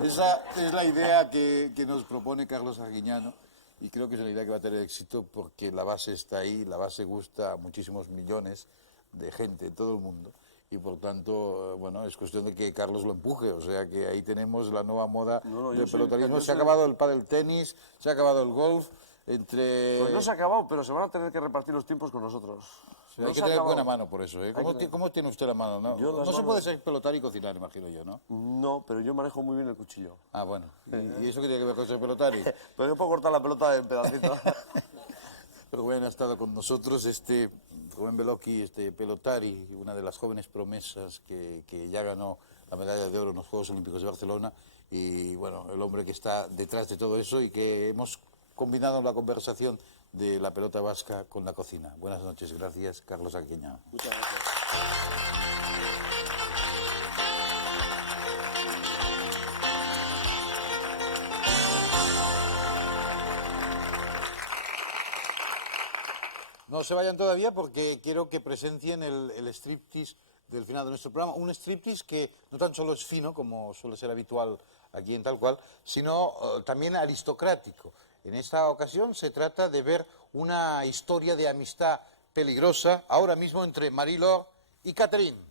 Esa es la idea que nos propone Carlos Arguiñano y creo que es una idea que va a tener éxito porque la base está ahí, la base gusta a muchísimos millones de gente en todo el mundo y por tanto, bueno, es cuestión de que Carlos lo empuje, o sea que ahí tenemos la nueva moda del pelotarismo. Se ha acabado el pádel tenis, se ha acabado el golf, Pues no se ha acabado, pero se van a tener que repartir los tiempos con nosotros. Sí, hay que tener buena mano por eso, ¿eh? ¿Cómo tiene usted la mano? No, Yo las no se manos- puede ser pelotar y cocinar, imagino yo, ¿no? No, pero yo manejo muy bien el cuchillo. Ah, bueno. ¿Y eso qué tiene que ver con ser pelotari? Pero yo puedo cortar la pelota en pedacitos. Rubén ha estado con nosotros, Rubén Belocchi, pelotari, una de las jóvenes promesas que ya ganó la medalla de oro en los Juegos Olímpicos de Barcelona y, bueno, el hombre que está detrás de todo eso y que hemos combinado la conversación de la pelota vasca con la cocina. Buenas noches, gracias, Carlos Arguiñano. Muchas gracias. No se vayan todavía porque quiero que presencien el striptease del final de nuestro programa. Un striptease que no tan solo es fino, como suele ser habitual aquí en Tal Cual, sino también aristocrático. En esta ocasión se trata de ver una historia de amistad peligrosa, ahora mismo entre Marie-Laure y Catherine.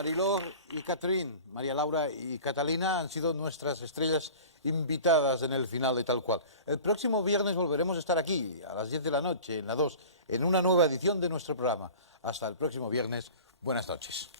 Mariló y Catherine, María Laura y Catalina han sido nuestras estrellas invitadas en el final de Tal Cual. El próximo viernes volveremos a estar aquí, a las 10 de la noche, en la 2, en una nueva edición de nuestro programa. Hasta el próximo viernes. Buenas noches.